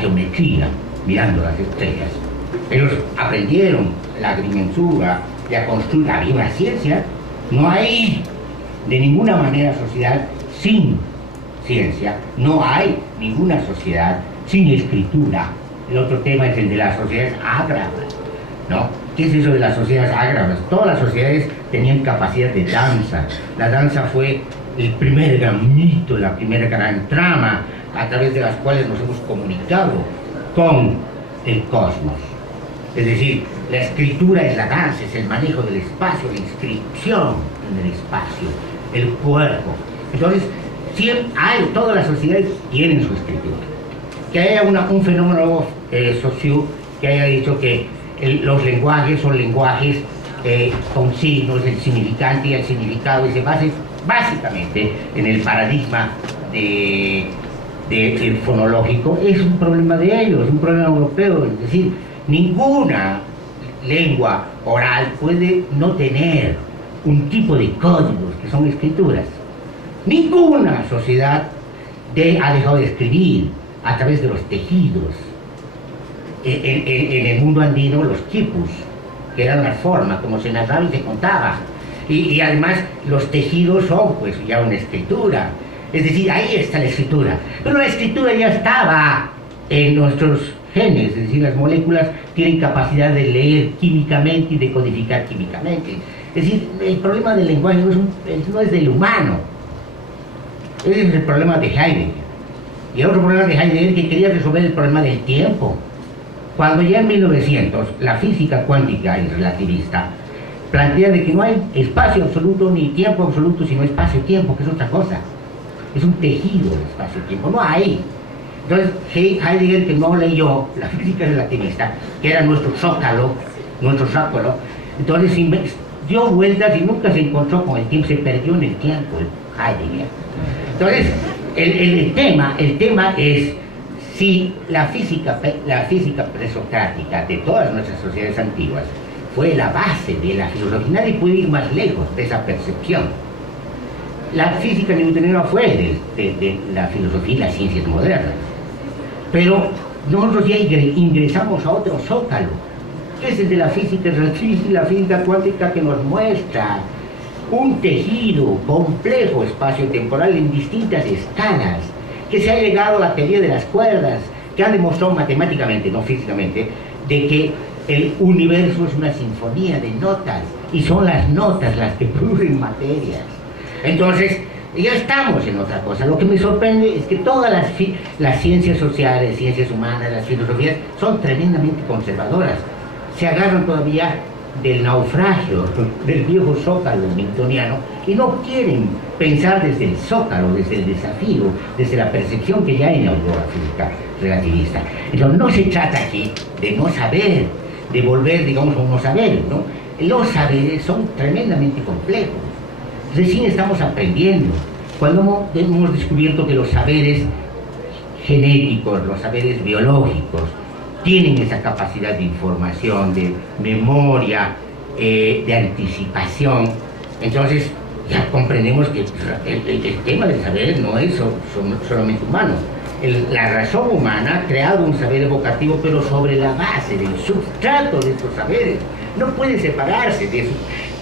geometría mirando las estrellas. Ellos aprendieron la agrimensura y a construir. Había una ciencia. No hay de ninguna manera sociedad sin ciencia. No hay ninguna sociedad sin escritura. El otro tema es el de las sociedades ágrafas, ¿no? ¿Qué es eso de las sociedades ágrafas? Todas las sociedades tenían capacidad de danza. La danza fue el primer gran mito, la primera gran trama a través de las cuales nos hemos comunicado con el cosmos. Es decir, la escritura es la danza, es el manejo del espacio, la inscripción en el espacio, el cuerpo. Entonces, todas las sociedades tienen su escritura. Que haya un fenómeno socio que haya dicho que los lenguajes son lenguajes con signos, el significante y el significado, y se basa básicamente en el paradigma del fonológico, es un problema de ellos, es un problema europeo. Es decir, ninguna lengua oral puede no tener un tipo de códigos que son escrituras. Ninguna sociedad ha dejado de escribir a través de los tejidos. En el mundo andino, los quipus, que eran las formas, como se narraba y se contaba. Y además los tejidos son pues ya una escritura. Es decir, ahí está la escritura. Pero la escritura ya estaba en nuestros genes, es decir, las moléculas tienen capacidad de leer químicamente y de codificar químicamente. Es decir, el problema del lenguaje no es del humano. Ese es el problema de Heidegger. Y otro problema de Heidegger que quería resolver el problema del tiempo. Cuando ya en 1900 la física cuántica y relativista plantea de que no hay espacio absoluto ni tiempo absoluto, sino espacio-tiempo, que es otra cosa. Es un tejido de espacio-tiempo, no hay. Entonces Heidegger, que no leyó la física relativista, que era nuestro zócalo, entonces dio vueltas y nunca se encontró con el tiempo, se perdió en el tiempo Heidegger. Entonces el tema es si la física presocrática de todas nuestras sociedades antiguas fue la base de la filosofía. Nadie puede ir más lejos de esa percepción. La física newtoniana fue de la filosofía y las ciencias modernas, pero nosotros ya ingresamos a otro zócalo, que es el de la física relativista y la física cuántica, que nos muestra un tejido complejo espacio-temporal en distintas escalas, que se ha llegado a la teoría de las cuerdas, que ha demostrado matemáticamente, no físicamente, de que el universo es una sinfonía de notas, y son las notas las que producen materias. Entonces, ya estamos en otra cosa. Lo que me sorprende es que todas las ciencias sociales, ciencias humanas, las filosofías, son tremendamente conservadoras. Se agarran todavía del naufragio, del viejo zócalo newtoniano, y no quieren pensar desde el zócalo, desde el desafío, desde la percepción que ya inauguró la física relativista. Entonces no se trata aquí de no saber, de volver, digamos, a un no saber, ¿no? Los saberes son tremendamente complejos. Recién estamos aprendiendo. Cuando hemos descubierto que los saberes genéticos, los saberes biológicos, tienen esa capacidad de información, de memoria, de anticipación, entonces ya comprendemos que el tema del saber no es solamente humano. La razón humana ha creado un saber evocativo, pero sobre la base del sustrato de estos saberes. No puede separarse de su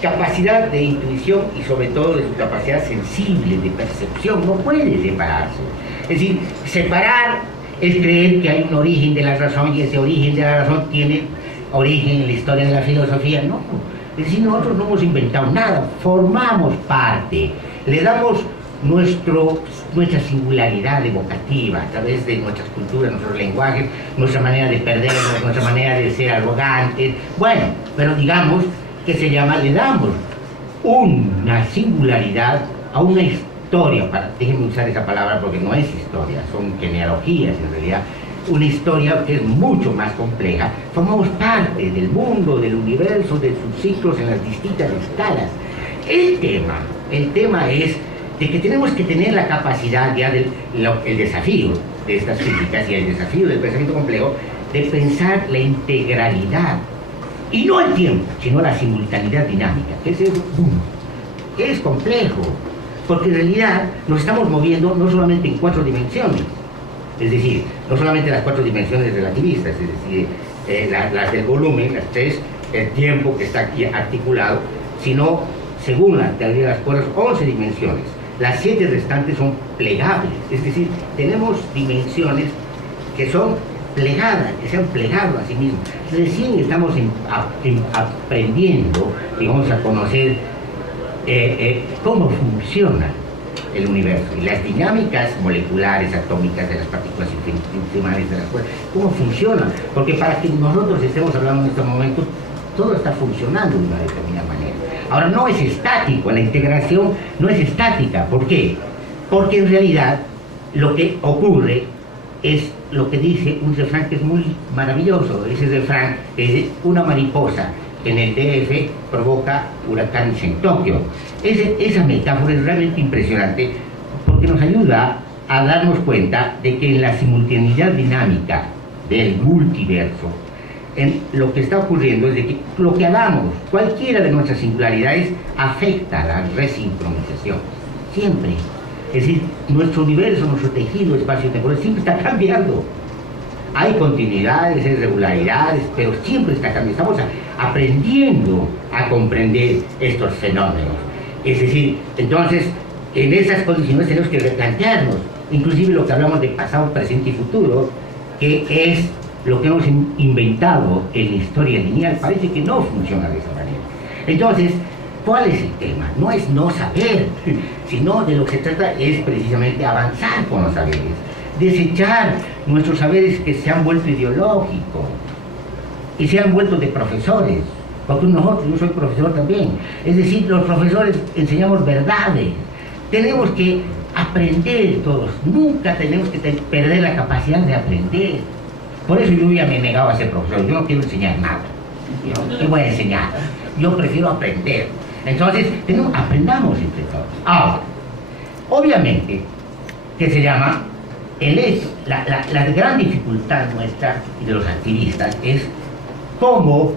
capacidad de intuición y sobre todo de su capacidad sensible, de percepción. No puede separarse. Es decir, separar es creer que hay un origen de la razón y ese origen de la razón tiene origen en la historia de la filosofía. No, es decir, nosotros no hemos inventado nada, formamos parte, le damos nuestra singularidad evocativa a través de nuestras culturas, nuestros lenguajes, nuestra manera de perdernos, nuestra manera de ser arrogantes. Bueno, pero digamos que le damos una singularidad a una historia, déjenme usar esa palabra porque no es historia, son genealogías en realidad, una historia que es mucho más compleja. Formamos parte del mundo, del universo, de sus ciclos en las distintas escalas. El tema es de que tenemos que tener la capacidad ya el desafío de estas físicas y el desafío del pensamiento complejo de pensar la integralidad, y no el tiempo, sino la simultaneidad dinámica, que es complejo, porque en realidad nos estamos moviendo no solamente en 4 dimensiones, es decir, no solamente las 4 dimensiones relativistas, es decir, las del volumen, las 3, el tiempo que está aquí articulado, sino, según la teoría de las cuerdas, 11 dimensiones. Las 7 restantes son plegables, es decir, tenemos dimensiones que son plegadas, que se han plegado a sí mismas. Recién estamos aprendiendo, digamos, a conocer cómo funciona el universo y las dinámicas moleculares, atómicas de las partículas infinitesimales de las cuerdas, cómo funcionan, porque para que nosotros estemos hablando en este momento, todo está funcionando de una determinada manera. Ahora, no es estático, la integración no es estática. ¿Por qué? Porque en realidad lo que ocurre es lo que dice un refrán que es muy maravilloso. Ese refrán es una mariposa en el DF provoca huracanes en Tokio. Esa metáfora es realmente impresionante porque nos ayuda a darnos cuenta de que en la simultaneidad dinámica del multiverso, lo que está ocurriendo es de que lo que hagamos, cualquiera de nuestras singularidades, afecta a la resincronización. Siempre. Es decir, nuestro universo, nuestro tejido espacio-temporal siempre está cambiando. Hay continuidades, hay irregularidades, pero siempre está cambiando. Estamos aprendiendo a comprender estos fenómenos. Es decir, entonces, en esas condiciones tenemos que replantearnos, inclusive lo que hablamos de pasado, presente y futuro, que es lo que hemos inventado en la historia lineal. Parece que no funciona de esa manera. Entonces, ¿cuál es el tema? No es no saber, sino de lo que se trata es precisamente avanzar con los saberes, desechar nuestros saberes que se han vuelto ideológicos y se han vuelto de profesores, porque yo soy profesor también. Es decir, los profesores enseñamos verdades, tenemos que aprender todos, nunca tenemos que perder la capacidad de aprender. Por eso yo ya me he negado a ser profesor, yo no quiero enseñar nada. ¿Qué voy a enseñar? Yo prefiero aprender. Entonces, aprendamos entre todos. Ahora, obviamente, que se llama el hecho, la gran dificultad nuestra y de los activistas es cómo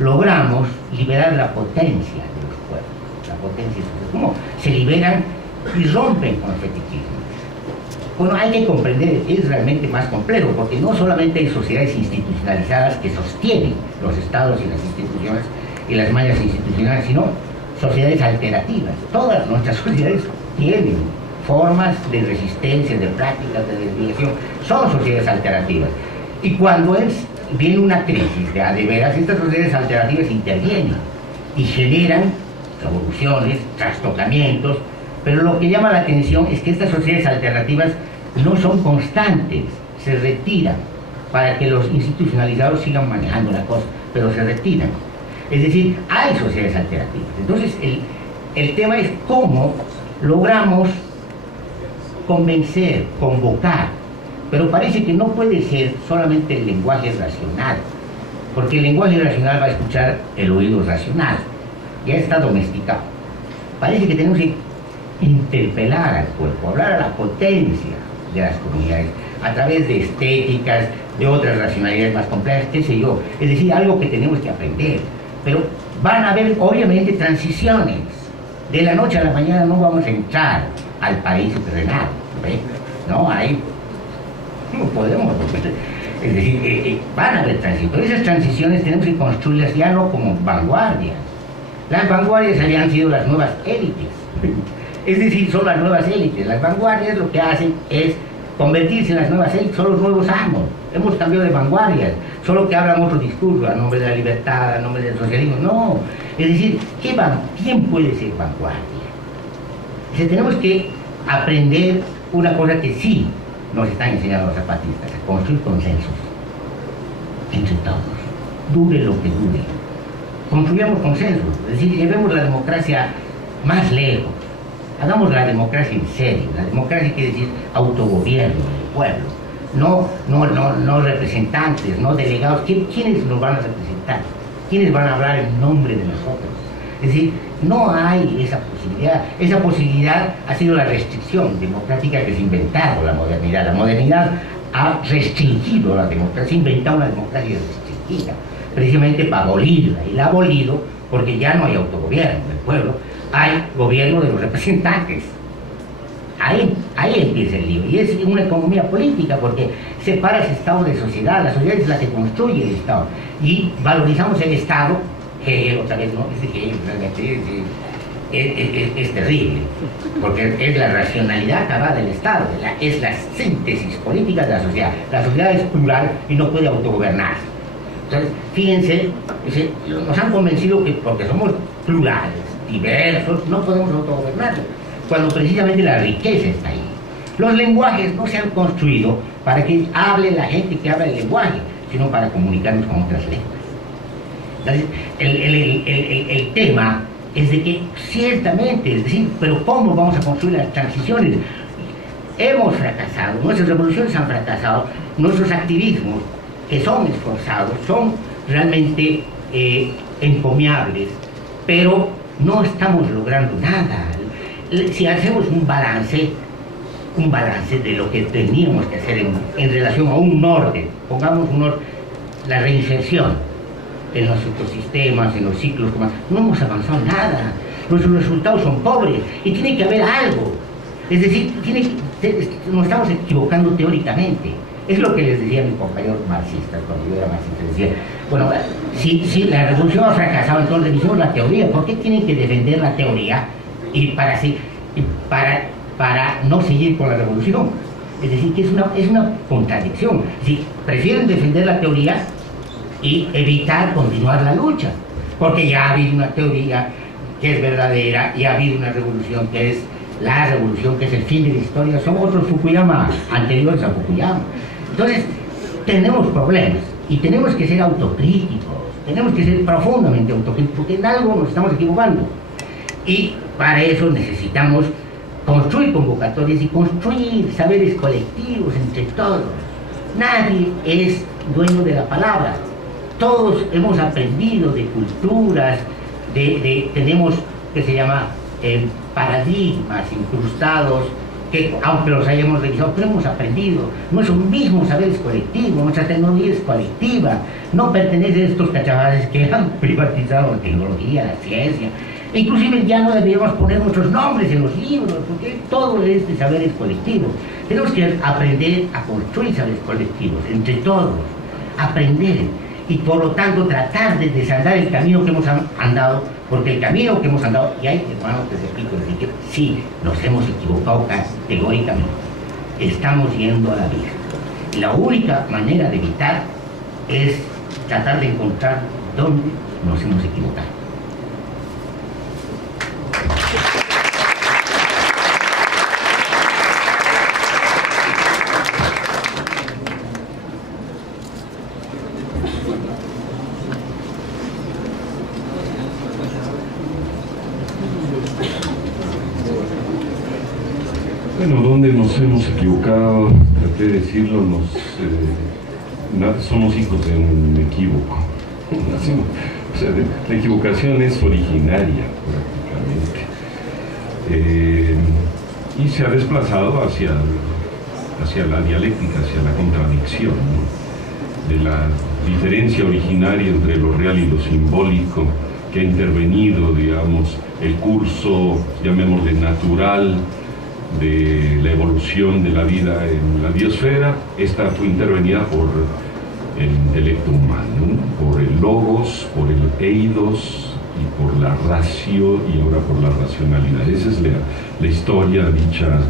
logramos liberar la potencia de los pueblos, la potencia, cómo se liberan y rompen con el fetichismo. Bueno, hay que comprender, es realmente más complejo, porque no solamente hay sociedades institucionalizadas que sostienen los estados y las instituciones y las mallas institucionales, sino sociedades alternativas. Todas nuestras sociedades tienen formas de resistencia, de prácticas, de desviación, son sociedades alternativas. Y cuando viene una crisis de veras, estas sociedades alternativas intervienen y generan revoluciones, trastocamientos, pero lo que llama la atención es que estas sociedades alternativas no son constantes, se retiran para que los institucionalizados sigan manejando la cosa, pero se retiran. Es decir, hay sociedades alternativas. Entonces, el tema es cómo logramos convencer, convocar, pero parece que no puede ser solamente el lenguaje racional, porque el lenguaje racional va a escuchar el oído racional, ya está domesticado. Parece que tenemos que interpelar al cuerpo, hablar a la potencia de las comunidades, a través de estéticas, de otras racionalidades más complejas, qué sé yo. Es decir, algo que tenemos que aprender. Pero van a haber, obviamente, transiciones. De la noche a la mañana no vamos a entrar al paraíso terrenal. ¿Ve? No podemos. Es decir, van a haber transiciones. Pero esas transiciones tenemos que construirlas ya no como vanguardias. Las vanguardias habían sido las nuevas élites. Es decir, son las nuevas élites. Las vanguardias lo que hacen es convertirse en las nuevas élites, son los nuevos amos. Hemos cambiado de vanguardias, solo que hablan otro discurso, a nombre de la libertad, a nombre del socialismo. No, es decir, ¿quién puede ser vanguardia? Tenemos que aprender una cosa que sí nos están enseñando los zapatistas, a construir consensos entre todos, dure lo que dure. Construyamos consensos, es decir, llevemos la democracia más lejos. Hagamos la democracia en serio. La democracia quiere decir autogobierno del pueblo, no representantes, no delegados. ¿Quiénes nos van a representar? ¿Quiénes van a hablar en nombre de nosotros? Es decir, no hay esa posibilidad. Esa posibilidad ha sido la restricción democrática que se ha inventado la modernidad. La modernidad ha restringido la democracia, ha inventado una democracia restringida, precisamente para abolirla. Y la ha abolido porque ya no hay autogobierno del pueblo, hay gobierno de los representantes. Ahí empieza el lío. Y es una economía política porque separa ese Estado de sociedad. La sociedad es la que construye el Estado. Y valorizamos el Estado, Hegel otra vez, ¿no? Hegel realmente es terrible, porque es la racionalidad acabada del Estado, es la síntesis política de la sociedad. La sociedad es plural y no puede autogobernarse. Entonces, fíjense, nos han convencido que porque somos plurales, diversos, no podemos autogobernarnos. cuando precisamente la riqueza está ahí. Los lenguajes no se han construido para que hable la gente que habla el lenguaje, sino para comunicarnos con otras lenguas. Entonces, el tema es de que ciertamente, es decir, pero ¿cómo vamos a construir las transiciones? Hemos fracasado, nuestras revoluciones han fracasado, nuestros activismos, que son esforzados, son realmente encomiables, pero no estamos logrando nada. Si hacemos un balance de lo que teníamos que hacer en relación a un orden, pongamos un orden, la reinserción en los ecosistemas, en los ciclos, no hemos avanzado nada, nuestros resultados son pobres y tiene que haber algo, es decir, nos estamos equivocando teóricamente. Es lo que les decía a mi compañero marxista cuando yo era marxista, decía, bueno, si la revolución ha fracasado, entonces revisemos la teoría. ¿Por qué tienen que defender la teoría para no seguir con la revolución? Es decir, que es una contradicción. Si prefieren defender la teoría y evitar continuar la lucha, porque ya ha habido una teoría que es verdadera y ha habido una revolución que es la revolución, que es el fin de la historia. Son otros Fukuyama, anteriores a Fukuyama. Entonces, tenemos problemas y tenemos que ser autocríticos, tenemos que ser profundamente autocríticos, porque en algo nos estamos equivocando. Y para eso necesitamos construir convocatorias y construir saberes colectivos entre todos. Nadie es dueño de la palabra. Todos hemos aprendido de culturas, tenemos, que se llama, paradigmas incrustados, que aunque los hayamos revisado, pero hemos aprendido. Nuestro mismo saber es colectivo, nuestra tecnología es colectiva, no pertenece a estos cachavales que han privatizado la tecnología, la ciencia. E inclusive ya no deberíamos poner nuestros nombres en los libros, porque todo este saber es colectivo. Tenemos que aprender a construir saberes colectivos, entre todos, aprender, y por lo tanto tratar de desandar el camino que hemos andado, porque el camino que hemos andado, y hay hermanos que se explican, decir que sí, nos hemos equivocado categóricamente, estamos yendo a la vida. Y la única manera de evitar es tratar de encontrar dónde nos hemos equivocado. Bueno, ¿dónde nos hemos equivocado? Traté de decirlo, somos hijos de un equívoco. O sea, la equivocación es originaria, prácticamente. Y se ha desplazado hacia la dialéctica, hacia la contradicción, ¿no? De la diferencia originaria entre lo real y lo simbólico, que ha intervenido, digamos, el curso, llamémosle natural, de la evolución de la vida en la biosfera. Esta fue intervenida por el intelecto humano, por el logos, por el eidos y por la ratio y ahora por la racionalidad. Esa es la historia dicha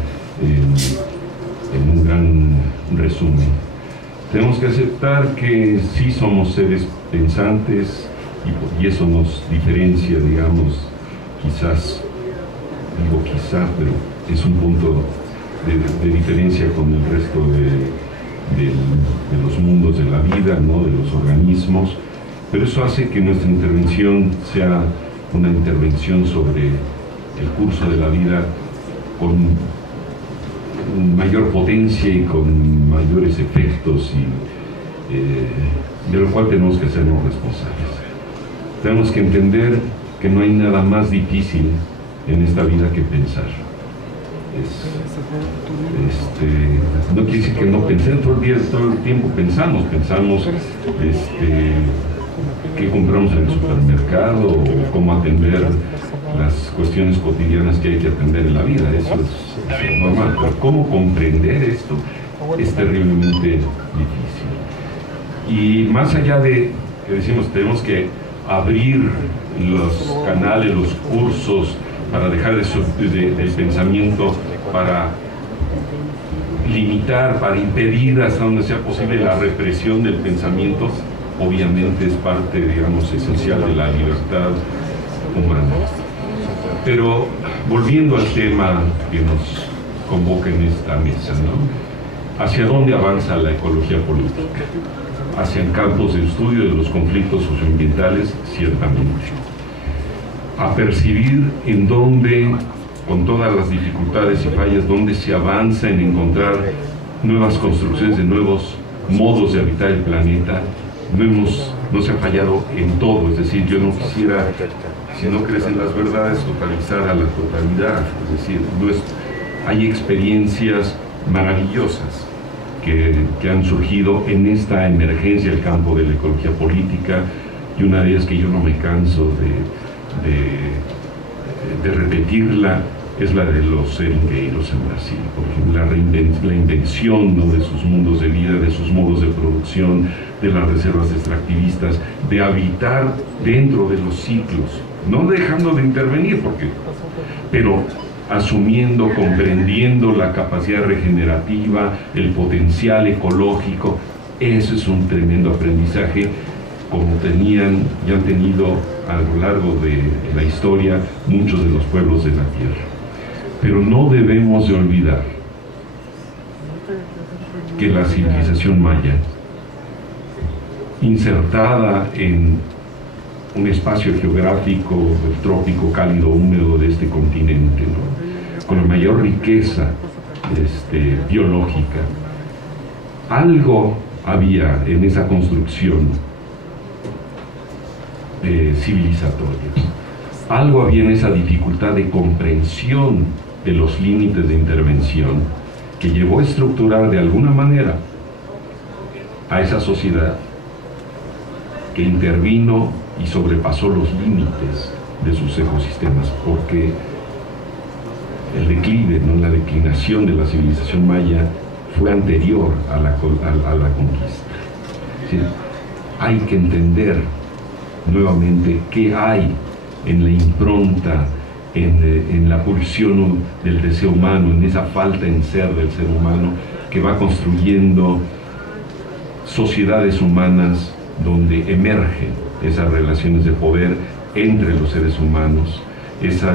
en un gran resumen. Tenemos que aceptar que sí somos seres pensantes y eso nos diferencia, digamos, quizás, digo quizás, pero es un punto de diferencia con el resto de los mundos de la vida, ¿no? De los organismos, pero eso hace que nuestra intervención sea una intervención sobre el curso de la vida con mayor potencia y con mayores efectos, y de lo cual tenemos que hacernos responsables. Tenemos que entender que no hay nada más difícil en esta vida que pensar. No quiere decir que no pensemos todo el tiempo pensamos qué compramos en el supermercado o cómo atender las cuestiones cotidianas que hay que atender en la vida. Eso es normal, pero cómo comprender esto es terriblemente difícil. Y más allá de que decimos tenemos que abrir los canales, los cursos, para dejar del pensamiento, para limitar, para impedir hasta donde sea posible la represión del pensamiento, obviamente es parte, digamos, esencial de la libertad humana. Pero volviendo al tema que nos convoca en esta mesa, ¿no? ¿Hacia dónde avanza la ecología política? Hacia campos de estudio de los conflictos socioambientales, ciertamente. A percibir en dónde, con todas las dificultades y fallas, dónde se avanza en encontrar nuevas construcciones de nuevos modos de habitar el planeta. No se ha fallado en todo, es decir, yo no quisiera, si no crees en las verdades, totalizar a la totalidad, es decir, hay experiencias maravillosas que han surgido en esta emergencia del campo de la ecología política, y una de ellas que yo no me canso de repetirla es la de los seringueiros en Brasil, por ejemplo, la invención, ¿no?, de sus mundos de vida, de sus modos de producción, de las reservas extractivistas, de habitar dentro de los ciclos, no dejando de intervenir, pero asumiendo, comprendiendo la capacidad regenerativa, el potencial ecológico. Eso es un tremendo aprendizaje, como tenían y han tenido a lo largo de la historia muchos de los pueblos de la Tierra. Pero no debemos de olvidar que la civilización maya, insertada en un espacio geográfico, el trópico cálido húmedo de este continente, ¿no?, con la mayor riqueza biológica, algo había en esa construcción civilizatoria, algo había en esa dificultad de comprensión de los límites de intervención que llevó a estructurar de alguna manera a esa sociedad que intervino y sobrepasó los límites de sus ecosistemas, porque el declive, ¿no?, la declinación de la civilización maya fue anterior a la conquista. Es decir, hay que entender nuevamente qué hay en la impronta, en la pulsión del deseo humano, en esa falta en ser del ser humano, que va construyendo sociedades humanas donde emergen esas relaciones de poder entre los seres humanos, ese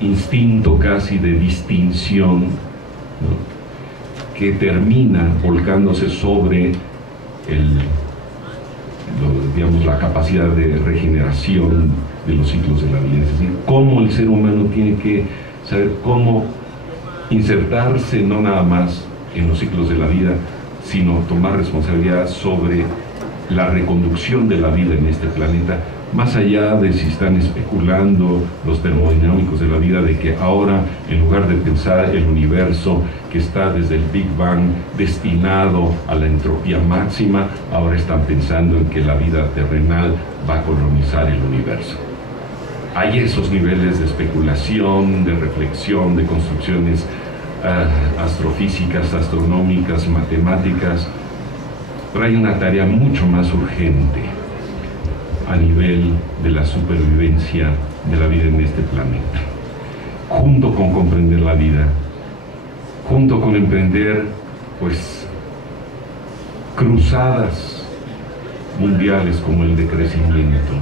instinto casi de distinción, ¿no?, que termina volcándose sobre la capacidad de regeneración de los ciclos de la vida. Es decir, cómo el ser humano tiene que saber cómo insertarse no nada más en los ciclos de la vida, sino tomar responsabilidad sobre la reconducción de la vida en este planeta, más allá de si están especulando los termodinámicos de la vida, de que ahora, en lugar de pensar el universo que está desde el Big Bang destinado a la entropía máxima, ahora están pensando en que la vida terrenal va a colonizar el universo. Hay esos niveles de especulación, de reflexión, de construcciones astrofísicas, astronómicas, matemáticas, pero hay una tarea mucho más urgente a nivel de la supervivencia de la vida en este planeta. Junto con comprender la vida, junto con emprender, cruzadas mundiales como el de crecimiento,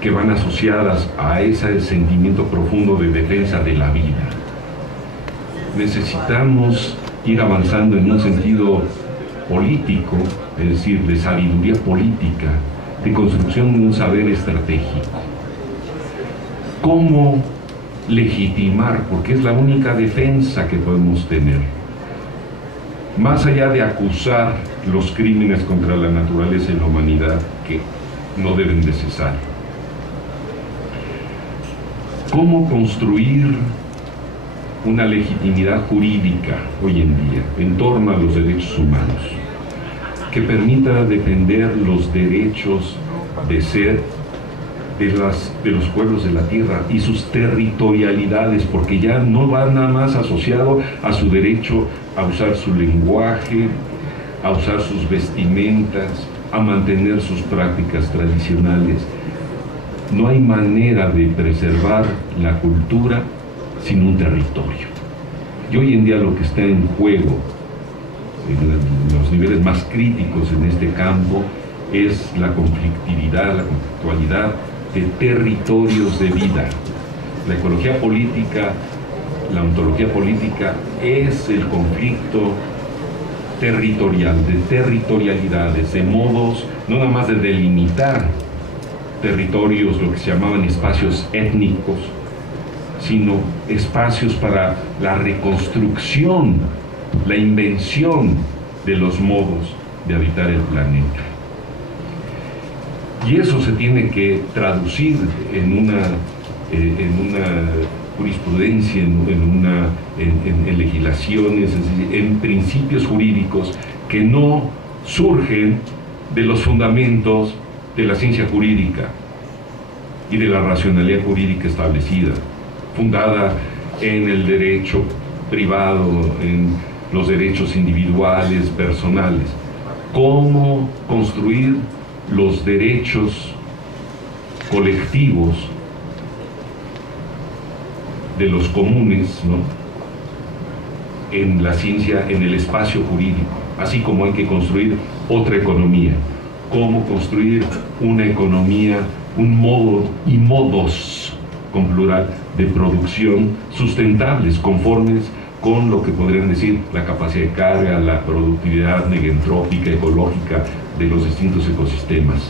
que van asociadas a ese sentimiento profundo de defensa de la vida. Necesitamos ir avanzando en un sentido político, es decir, de sabiduría política, de construcción de un saber estratégico. ¿Cómo legitimar? Porque es la única defensa que podemos tener. Más allá de acusar los crímenes contra la naturaleza y la humanidad, que no deben de cesar. ¿Cómo construir una legitimidad jurídica hoy en día en torno a los derechos humanos que permita defender los derechos de ser de los pueblos de la tierra y sus territorialidades, porque ya no va nada más asociado a su derecho a usar su lenguaje, a usar sus vestimentas, a mantener sus prácticas tradicionales? No hay manera de preservar la cultura sin un territorio. Y hoy en día lo que está en juego, en los niveles más críticos en este campo, es la conflictividad, la conflictualidad de territorios de vida. La ecología política, la ontología política es el conflicto territorial, de territorialidades, de modos, no nada más de delimitar territorios, lo que se llamaban espacios étnicos, sino espacios para la reconstrucción, la invención de los modos de habitar el planeta. Y eso se tiene que traducir en una jurisprudencia, en legislaciones, es decir, en principios jurídicos que no surgen de los fundamentos de la ciencia jurídica y de la racionalidad jurídica establecida, fundada en el derecho privado, en los derechos individuales, personales. Cómo construir los derechos colectivos de los comunes, ¿no?, en la ciencia, en el espacio jurídico, así como hay que construir otra economía. Cómo construir una economía, un modo y modos, con plural, de producción sustentables, conformes con lo que podrían decir la capacidad de carga, la productividad negentrópica, ecológica de los distintos ecosistemas.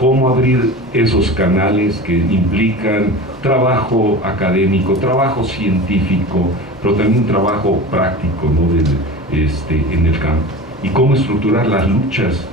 Cómo abrir esos canales que implican trabajo académico, trabajo científico, pero también trabajo práctico, ¿no?, en el campo. Y cómo estructurar las luchas,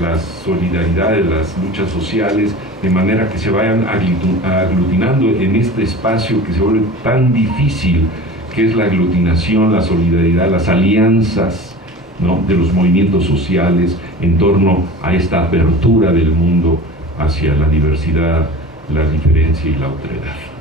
las solidaridades, las luchas sociales, de manera que se vayan aglutinando en este espacio que se vuelve tan difícil, que es la aglutinación, la solidaridad, las alianzas, ¿no?, de los movimientos sociales en torno a esta apertura del mundo hacia la diversidad, la diferencia y la otredad.